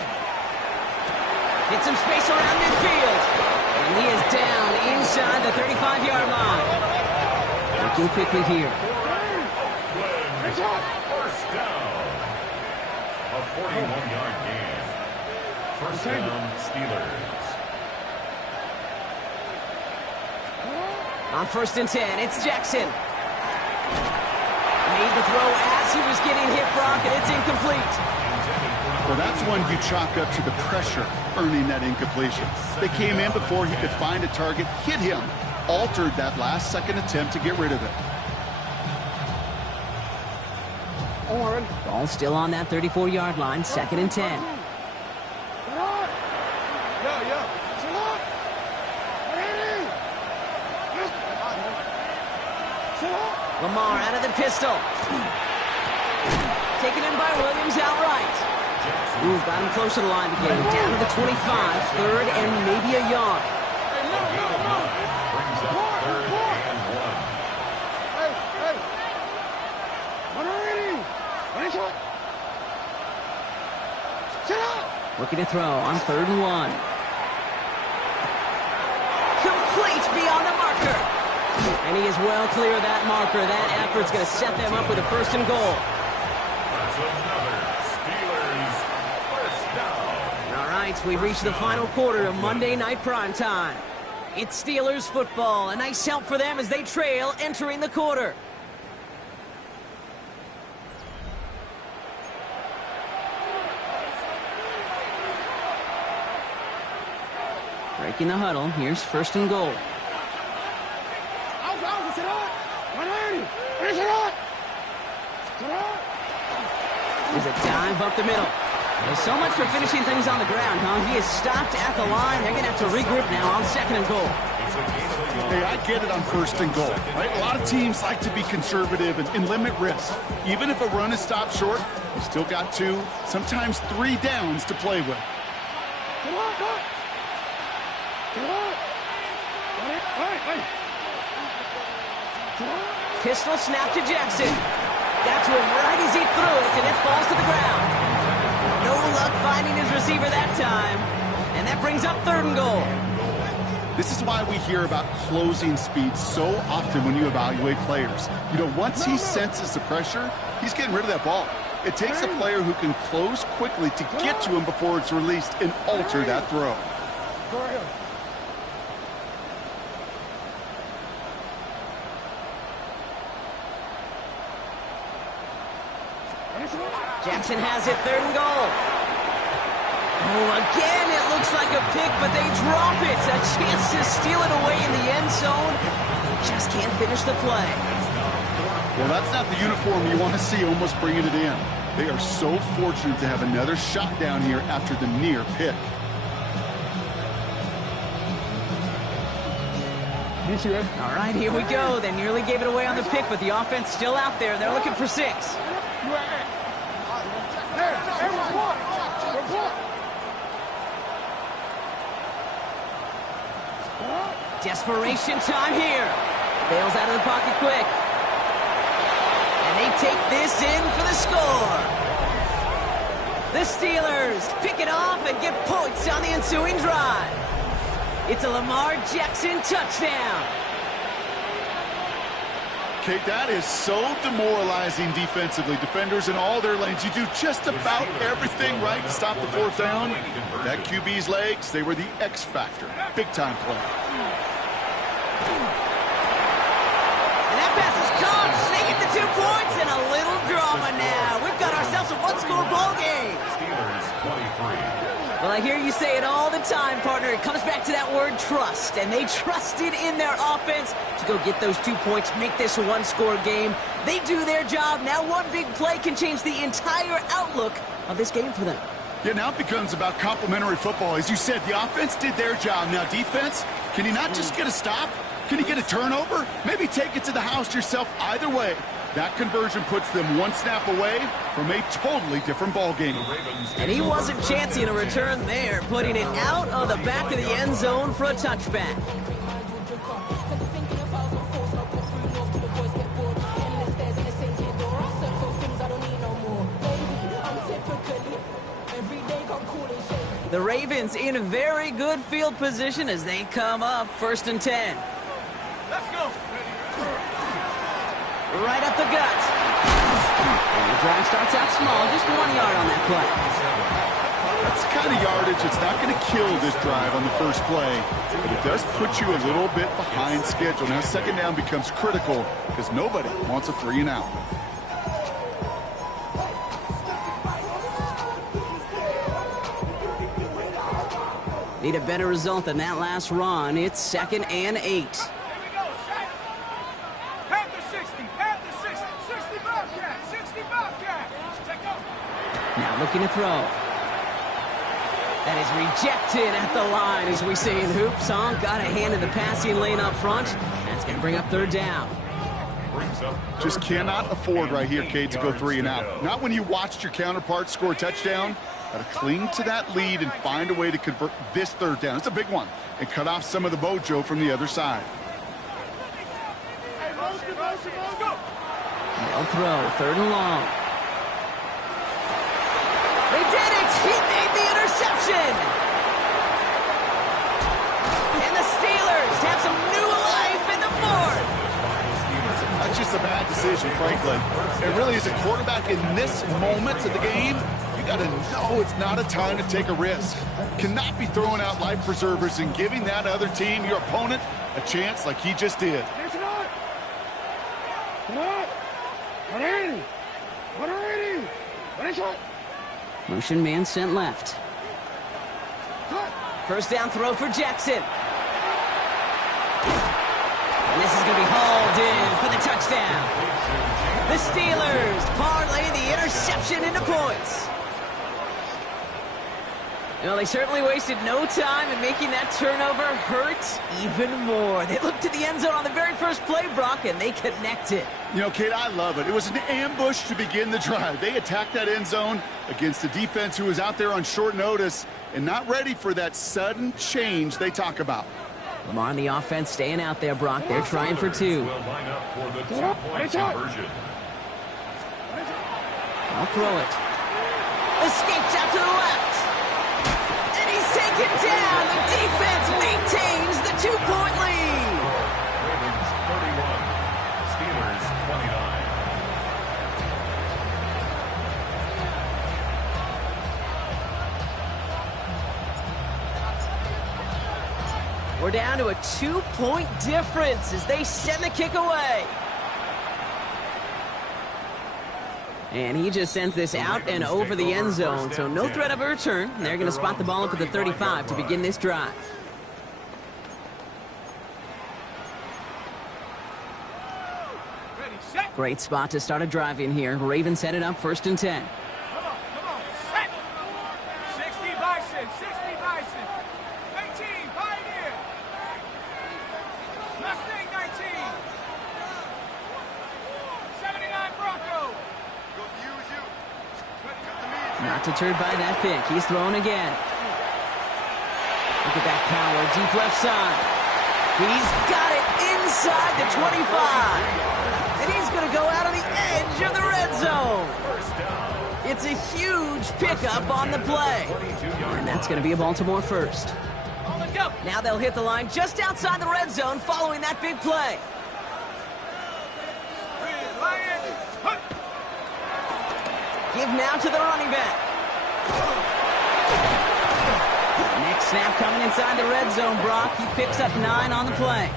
Get some space around midfield. And he is down inside the 35-yard line. Working quickly here. First down. A 41-yard gain. First down, Steelers. On 1st and 10, it's Jackson. Made the throw as he was getting hit, Brock, and it's incomplete. Well, that's one you chalk up to the pressure earning that incompletion. They came in before he could find a target, hit him, altered that last-second attempt to get rid of it. Ball still on that 34-yard line, 2nd and 10. Lamar out of the pistol. Taken in by Williams outright. Ooh, got him close to the line to get him down to the 25, 3rd and maybe a yard. Brings up 3rd and 1. Looking to throw on 3rd and 1. Complete beyond the marker. And he is well clear of that marker. That effort's going to set them up with a 1st and goal. That's another Steelers first down. All right, we've reached the final quarter of Monday Night Primetime. It's Steelers football. A nice help for them as they trail entering the quarter. Breaking the huddle. Here's first and goal. There's a dive up the middle. Well, so much for finishing things on the ground, huh? He is stopped at the line. They're going to have to regroup now on second and goal. Hey, I get it on first and goal, right? A lot of teams like to be conservative and limit risk. Even if a run is stopped short, you still got 2, sometimes 3 downs to play with. Pistol snap to Jackson. Got to him right as he threw it, and it falls to the ground. No luck finding his receiver that time. And that brings up third and goal. This is why we hear about closing speed so often when you evaluate players. You know, once he senses the pressure, he's getting rid of that ball. It takes a player who can close quickly to get to him before it's released and alter that throw. Jackson has it, third and goal. Oh, again, it looks like a pick, but they drop it. A chance to steal it away in the end zone. They just can't finish the play. Well, that's not the uniform you want to see almost bringing it in. They are so fortunate to have another shot down here after the near pick. All right, here we go. They nearly gave it away on the pick, but the offense still out there. They're looking for 6. Desperation time here. Bails out of the pocket quick. And they take this in for the score. The Steelers pick it off and get points on the ensuing drive. It's a Lamar Jackson touchdown. Okay, that is so demoralizing defensively. Defenders in all their lanes. You do just about everything right to stop the 4th down. That QB's legs, they were the X factor. Big-time play. And that pass is caught. They get the 2 points and a little drama now. We've got ourselves a one-score ball game. Steelers 23. Well, I hear you say it all the time, partner. It comes back to that word trust, and they trusted in their offense to go get those 2 points, make this a one-score game. They do their job. Now one big play can change the entire outlook of this game for them. Yeah, now it becomes about complementary football. As you said, the offense did their job. Now defense, can you not just get a stop? Can you get a turnover? Maybe take it to the house yourself. Either way, that conversion puts them 1 snap away from a totally different ball game. And he wasn't chancing a return there, putting it out of the back of the end zone for a touchback. The Ravens in a very good field position as they come up 1st and 10. Let's go. Right up the gut. And the drive starts out small, just 1 yard on that play. That's the kind of yardage that's not going to kill this drive on the first play, but it does put you a little bit behind schedule. Now second down becomes critical because nobody wants a 3 and out. Need a better result than that last run. It's 2nd and 8. Here we go, set. Panther 60, Panther 60, 60 Bobcat, 60 Bobcat. Check out. Now looking to throw. That is rejected at the line, as we say in hoops. Got a hand in the passing lane up front. That's going to bring up 3rd down. Just cannot afford right here, Cade, to go 3 and out. Not when you watched your counterpart score a touchdown. Got to cling to that lead and find a way to convert this 3rd down. It's a big one. And cut off some of the mojo from the other side. Hey, motion, go. They'll throw, 3rd and long. They did it! He made the interception! And the Steelers have some new life in the 4th. That's just a bad decision, frankly. It really is a quarterback in this moment of the game. You got to know it's not a time to take a risk. Cannot be throwing out life preservers and giving that other team, your opponent, a chance like he just did. Motion man sent left. First down throw for Jackson. And this is going to be hauled in for the touchdown. The Steelers parlay the interception into points. Well, they certainly wasted no time in making that turnover hurt even more. They looked to the end zone on the very first play, Brock, and they connected. You know, Kate, I love it. It was an ambush to begin the drive. They attacked that end zone against a defense who was out there on short notice and not ready for that sudden change they talk about. Lamar and the offense staying out there, Brock. They're trying for two. Will line up for the 2-point conversion. I'll throw it. Escapes out to the left. And he's taken down. The defense maintains the 2-point lead. Ravens 31, Steelers 29. We're down to a 2-point difference as they send the kick away. And he just sends this out and over the end zone, so no threat of a return. They're going to spot the ball up at the 35 to begin this drive. Ready, set. Great spot to start a drive in here. Ravens set it up 1st and 10. Come on, set. 60 Bison, 60 Bison. 19, Pioneer. Mustang 19. 79 Bronco. Not deterred by that pick. He's throwing again. Look at that power. Deep left side. He's got it inside the 25. And he's going to go out on the edge of the red zone. It's a huge pickup on the play. And that's going to be a Baltimore first. On the go. Now they'll hit the line just outside the red zone following that big play. Lion. Hunt. Give now to the running back. Next snap coming inside the red zone, Brock. He picks up 9 on the play.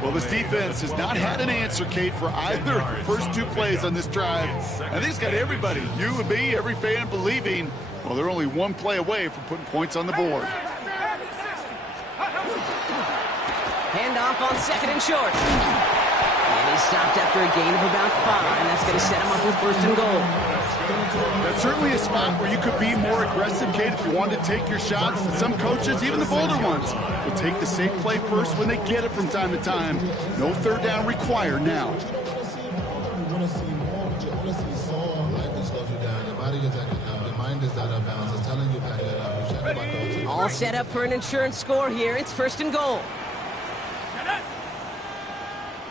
Well, this defense has not had an answer, Kate, for either of the first 2 plays on this drive. I think it's got everybody, you and me, every fan believing, well, they're only 1 play away from putting points on the board. Handoff on 2nd and short. And he's stopped after a gain of about 5. And that's going to set him up with 1st and goal. That's certainly a spot where you could be more aggressive, Kate, if you wanted to take your shots. And some coaches, even the bolder ones, will take the safe play first when they get it from time to time. No 3rd down required now. You want to see more, but you want to see Saul. Life just slows you down. Your body is acting up. Your mind is out of bounds. It's telling you back it up. You check about those. All set up for an insurance score here. It's 1st and goal.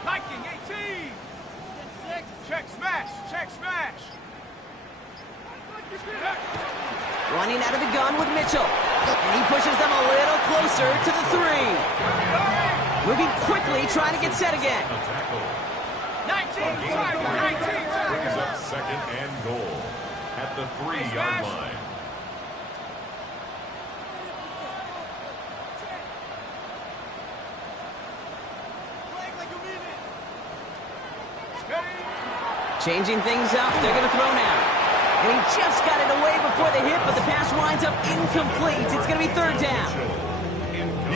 Viking 18. Check smash. Check smash. Running out of the gun with Mitchell. And he pushes them a little closer to the 3. Moving quickly, trying to get set again. 19 Tiger. 19 Brings Tiger. up 2nd and goal at the 3-yard line. Changing things up. They're going to throw now. And he just got it away before the hit, but the pass winds up incomplete. It's going to be 3rd down.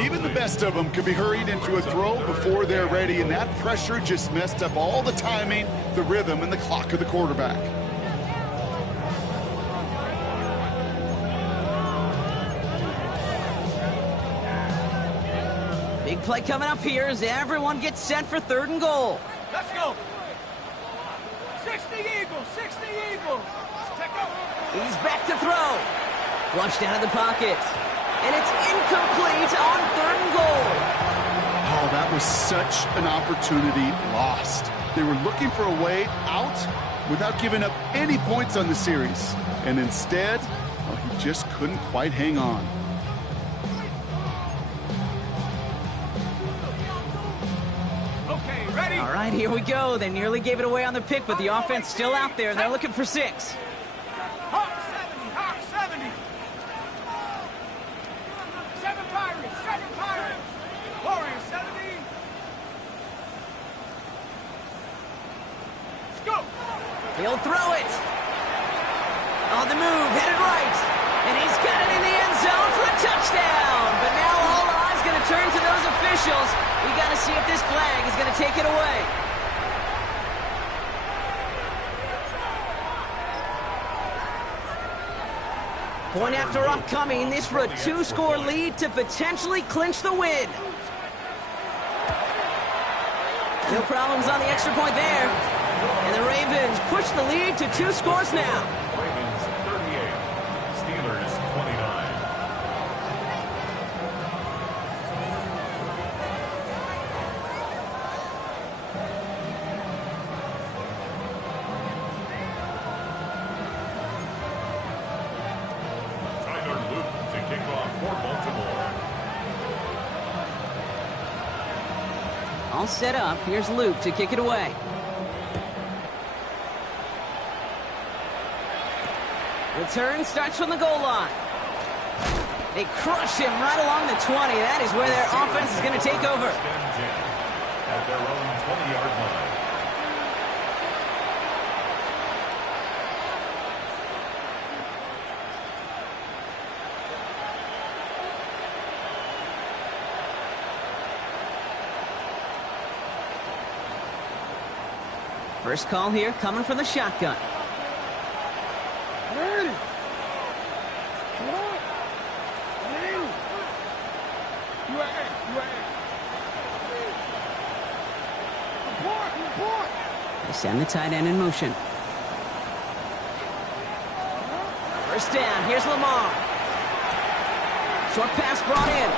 Even the best of them could be hurried into a throw before they're ready, and that pressure just messed up all the timing, the rhythm, and the clock of the quarterback. Big play coming up here as everyone gets set for 3rd and goal. Let's go. 60 Eagles. 60 Eagles. Check up. He's back to throw. Flushed out of the pocket. And it's incomplete on 3rd and goal. Oh, that was such an opportunity lost. They were looking for a way out without giving up any points on the series. And instead, well, he just couldn't quite hang on. Okay, ready. All right, here we go. They nearly gave it away on the pick, but the offense still out there. They're looking for 6. Hawk 70. Hawk 70. 7 Pirates. 7 Pirates. Warriors 70. Let's go. He'll throw it. On the move, headed right. And he's got it in the end zone for a touchdown. to see if this flag is going to take it away. Point after upcoming, this for a 2-score lead to potentially clinch the win. No problems on the extra point there. And the Ravens push the lead to 2 scores now. Ravens 38, Steelers 29. Tyler Luke to kick off for Baltimore. All set up. Here's Luke to kick it away. Return starts from the goal line. They crush him right along the 20. That is where their offense is going to take over. At their own 20-yard line. First call here coming from the shotgun. They send the tight end in motion. First down, here's Lamar. Short pass brought in.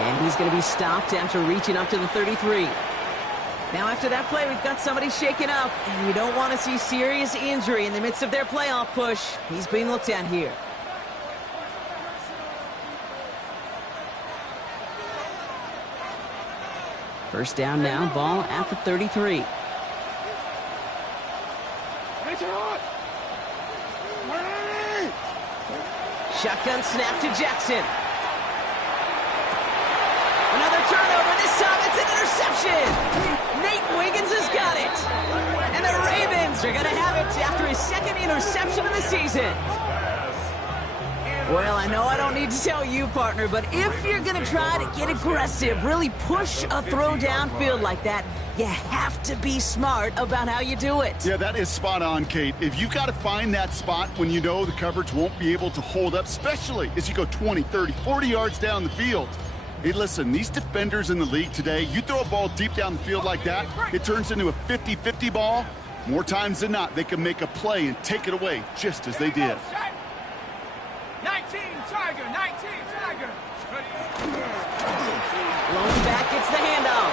And he's going to be stopped after reaching up to the 33. Now after that play, we've got somebody shaken up, and you don't want to see serious injury in the midst of their playoff push. He's being looked at here. First down now, ball at the 33. Shotgun snap to Jackson. Another turnover, this time it's an interception. Nate Wiggins has got it. And the Ravens are going to have it after his second interception of the season. Well, I know I don't need to tell you, partner, but if you're going to try to get aggressive, really push a throw downfield like that, you have to be smart about how you do it. Yeah, that is spot on, Kate. If you've got to find that spot when you know the coverage won't be able to hold up, especially as you go 20, 30, 40 yards down the field. Hey, listen, these defenders in the league today, you throw a ball deep down the field like that, it turns into a 50-50 ball. More times than not, they can make a play and take it away, just as they did. 19, Tiger, 19, Tiger. Blowing back, it's the handoff.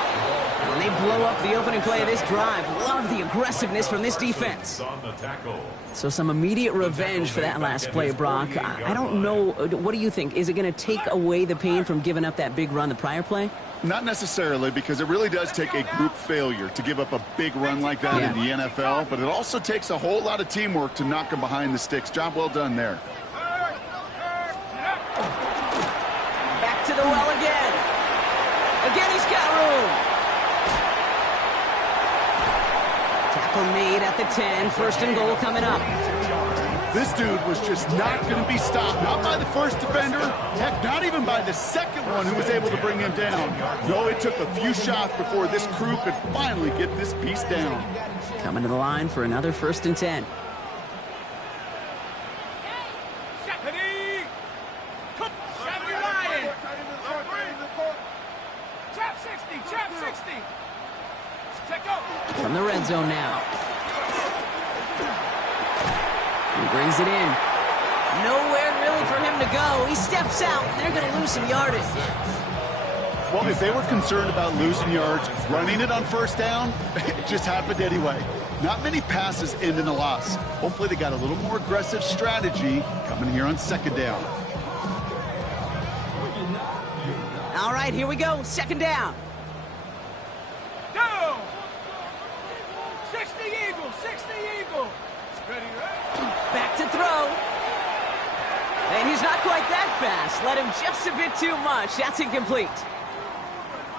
And they blow up the opening play of this drive. Love the aggressiveness from this defense. On the tackle. So some immediate revenge for that last play, Brock. I don't know. What do you think? Is it going to take away the pain from giving up that big run the prior play? Not necessarily, because it really does take a group failure to give up a big run like that in the NFL, but it also takes a whole lot of teamwork to knock them behind the sticks. Job well done there. Back to the well again. Again, he's got room. Tackle made at the 10. First and goal coming up. This dude was just not going to be stopped. Not by the first defender. Heck, not even by the second one who was able to bring him down. No, it took a few shots before this crew could finally get this piece down. Coming to the line for another first and 10. From the red zone now. He brings it in. Nowhere really for him to go. He steps out, and they're going to lose some yardage. Well, if they were concerned about losing yards, running it on first down, it just happened anyway. Not many passes end in a loss. Hopefully they got a little more aggressive strategy coming here on second down. All right, here we go. Second down. Down. 60 Eagles, 60 Eagles. Ready, right? Back to throw. And he's not quite that fast. Let him just a bit too much. That's incomplete.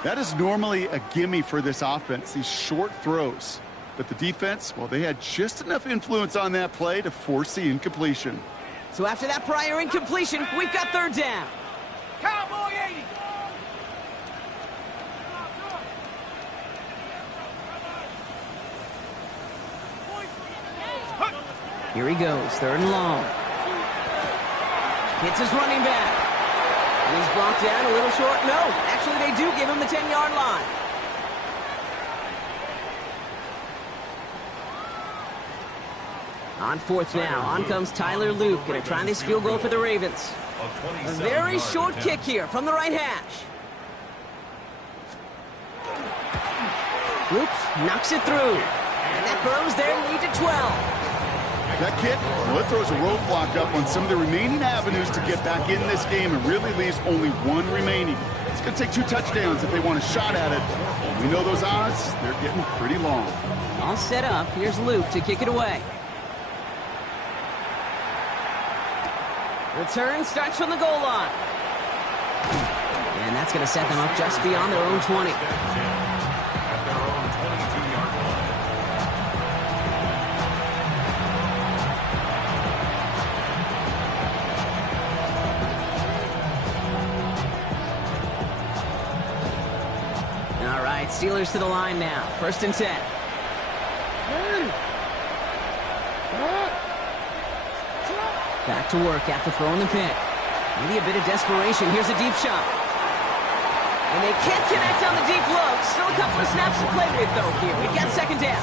That is normally a gimme for this offense, these short throws. But the defense, well, they had just enough influence on that play to force the incompletion. So after that prior incompletion, we've got third down. Cowboy 80. Here he goes, 3rd and long. Hits his running back. And he's blocked down a little short. No, actually they do give him the 10-yard line. On 4th now, on comes Tyler Luke. Going to try this field goal for the Ravens. A very short kick here from the right hash. Luke knocks it through. And that grows their lead to 12. That kick, well, it throws a roadblock up on some of the remaining avenues to get back in this game and really leaves only one remaining. It's going to take 2 touchdowns if they want a shot at it. We know those odds, they're getting pretty long. All set up. Here's Luke to kick it away. Return starts from the goal line. And that's going to set them up just beyond their own 20. At their own 22-yard line. All right, Steelers to the line now. 1st and 10. Back to work after throwing the pick. Maybe a bit of desperation. Here's a deep shot. And they can't connect on the deep look. Still a couple of snaps to play with, though, here. We've got 2nd down.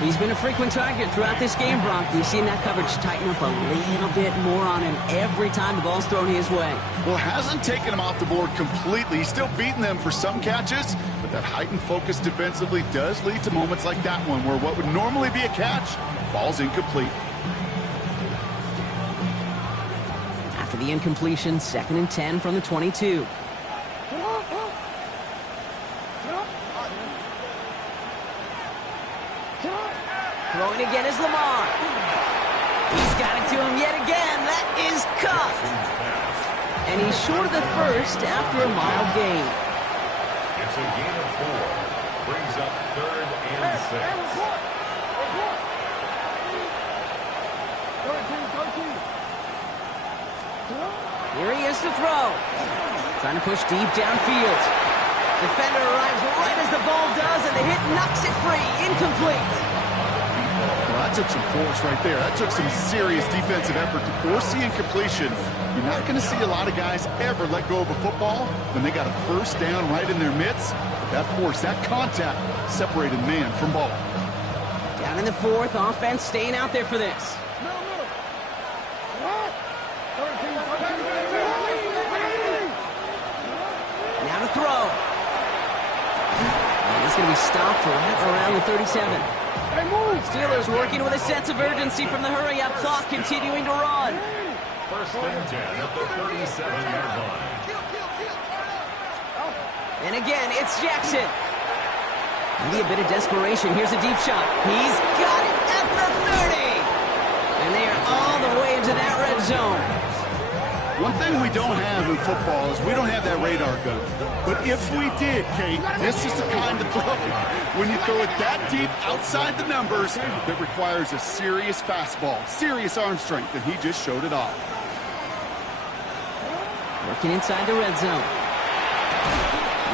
He's been a frequent target throughout this game, Bronk. We've seen that coverage tighten up a little bit more on him every time the ball's thrown his way. Well, hasn't taken him off the board completely. He's still beating them for some catches, but that heightened focus defensively does lead to moments like that one where what would normally be a catch falls incomplete. After the incompletion, 2nd and 10 from the 22. Throwing again is Lamar. He's got it to him yet again. That is caught. And he's short of the first after a mild gain. It's a gain of 4. Brings up 3rd and 6. Here he is to throw. Trying to push deep downfield. Defender arrives right as the ball does, and the hit knocks it free. Incomplete. Well, that took some force right there. That took some serious defensive effort to force the incompletion. You're not going to see a lot of guys ever let go of a football when they got a 1st down right in their midst. But that force, that contact, separated man from ball. Down in the 4th, offense staying out there for this. Now to throw. And he's going to be stopped right around the 37. Steelers working with a sense of urgency from the hurry-up clock, continuing to run. 1st and 10 at the 37-yard line. And again, it's Jackson. Maybe a bit of desperation. Here's a deep shot. He's got it at the 30. And they are all the way into that red zone. One thing we don't have in football is we don't have that radar gun. But if we did, Kate, this is the kind of throw when you throw it that deep outside the numbers that requires a serious fastball, serious arm strength, and he just showed it off. Working inside the red zone.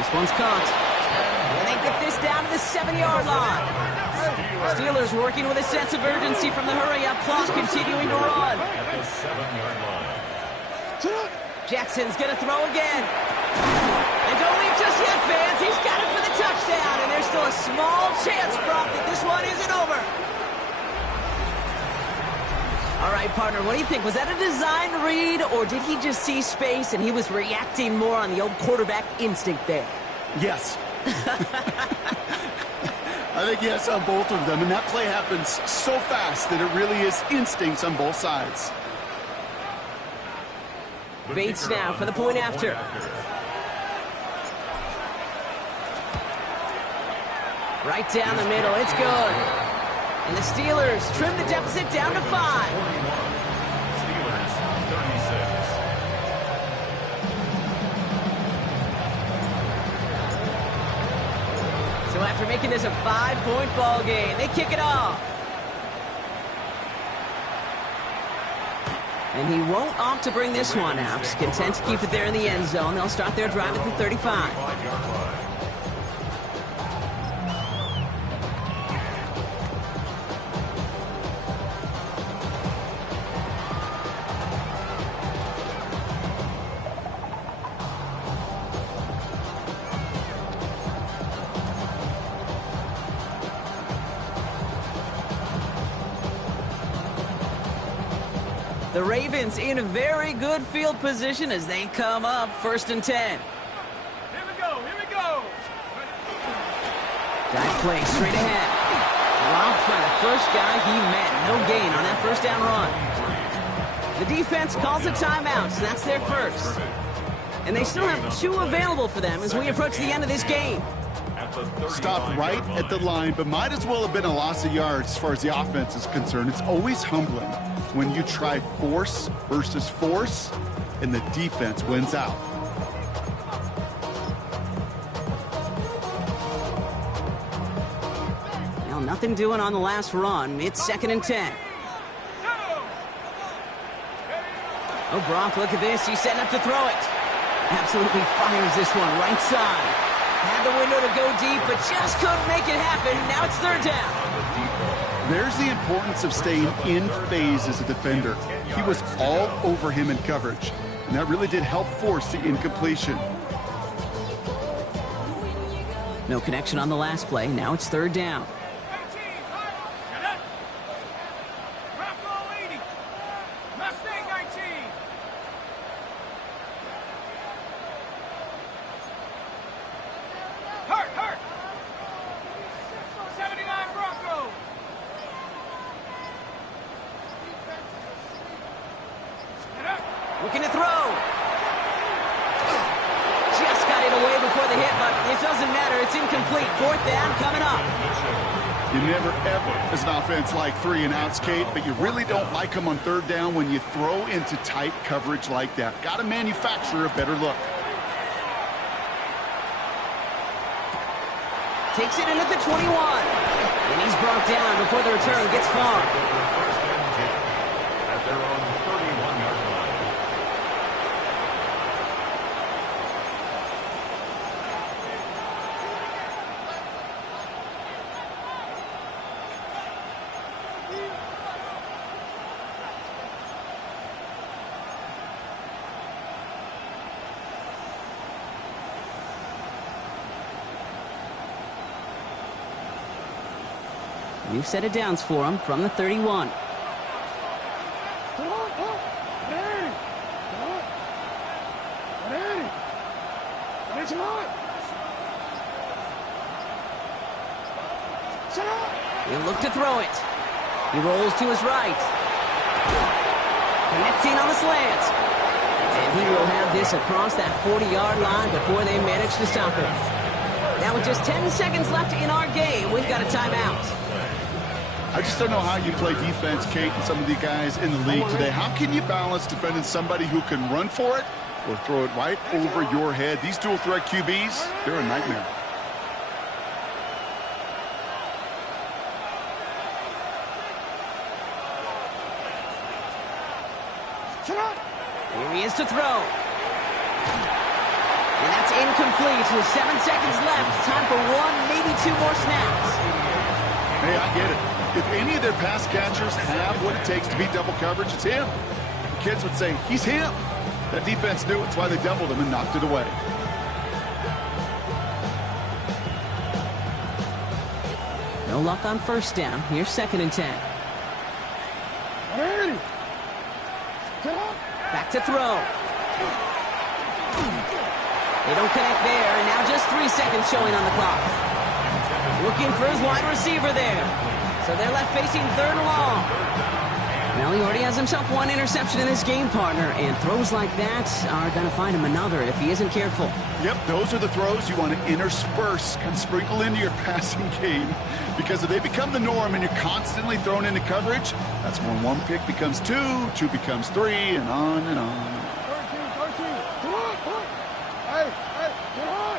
This one's caught. And they get this down to the 7-yard line. Steelers working with a sense of urgency from the hurry-up clock, continuing to run. At the 7-yard line. Jackson's going to throw again. And don't leave just yet, fans. He's got it for the touchdown. And there's still a small chance, Brock, that this one isn't over. All right, partner, what do you think? Was that a design read, or did he just see space and he was reacting more on the old quarterback instinct there? Yes. I think yes on both of them, and that play happens so fast that it really is instincts on both sides. Bates now for the point after. Right down the middle, it's good. And the Steelers trim the deficit down to 5. Steelers 36. So after making this a 5-point ball game, they kick it off. And he won't opt to bring this one out. Content to keep it there in the end zone. They'll start their drive at the 35. 5-yard line. The Ravens in a very good field position as they come up 1st and 10. Here we go, here we go. Dive play straight ahead. Dropped by the first guy he met. No gain on that 1st down run. The defense calls a timeout, so that's their first. And they still have 2 available for them as we approach the end of this game. Stopped right at the line, but might as well have been a loss of yards as far as the offense is concerned. It's always humbling when you try force versus force, and the defense wins out. Well, nothing doing on the last run. It's 2nd and 10. Oh, Brock, look at this. He's setting up to throw it. Absolutely fires this one right side. Had the window to go deep, but just couldn't make it happen. Now it's 3rd down. There's the importance of staying in phase as a defender. He was all over him in coverage, and that really did help force the incompletion. No connection on the last play. Now it's 3rd down. 18, get up. Rocco 80. Mustang 19. Hurt. 79 Bronco. Get up. Looking to throw. Just got it away before the hit, but it doesn't matter. It's incomplete. 4th down coming up. You never, ever, as an offense, like 3 and outs, Kate, but you really don't like them on 3rd down when you throw into tight coverage like that. Got to manufacture a better look. Takes it in at the 21. And he's brought down before the return gets far. At their own 31-yard line. New set of downs for him from the 31. He'll look to throw it. He rolls to his right. Connecting on the slant. And he will have this across that 40-yard line before they manage to stop him. Now with just 10 seconds left in our game, we've got a timeout. I just don't know how you play defense, Kate, and some of the guys in the league today. How can you balance defending somebody who can run for it or throw it right over your head? These dual threat QBs, they're a nightmare. Here he is to throw. And that's incomplete with 7 seconds left. Time for 1, maybe 2 more snaps. Hey, I get it. If any of their pass catchers have what it takes to beat double coverage, it's him. The kids would say, he's him. That defense knew it. It's why they doubled him and knocked it away. No luck on 1st down. Here's 2nd and 10. Back to throw. They don't connect there, and now just 3 seconds showing on the clock. Looking for his wide receiver there. So they're left facing 3rd and long. Now he already has himself 1 interception in this game, partner, and throws like that are going to find him another if he isn't careful. Yep, those are the throws you want to intersperse and sprinkle into your passing game. Because if they become the norm and you're constantly thrown into coverage, that's when 1 pick becomes 2, 2 becomes 3, and on and on. 13. Hey, get on.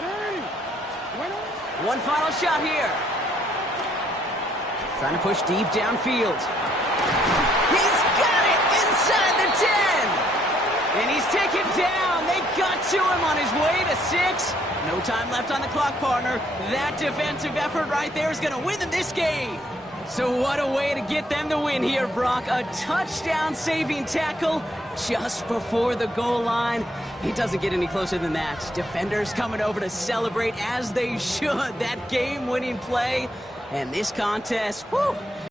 180. 1 final shot here. Trying to push deep downfield. He's got it inside the 10. And he's taken down. They got to him on his way to 6. No time left on the clock, partner. That defensive effort right there is going to win them this game. So what a way to get them to win here, Brock. A touchdown-saving tackle just before the goal line. It doesn't get any closer than that. Defenders coming over to celebrate as they should. That game-winning play. And this contest, whew,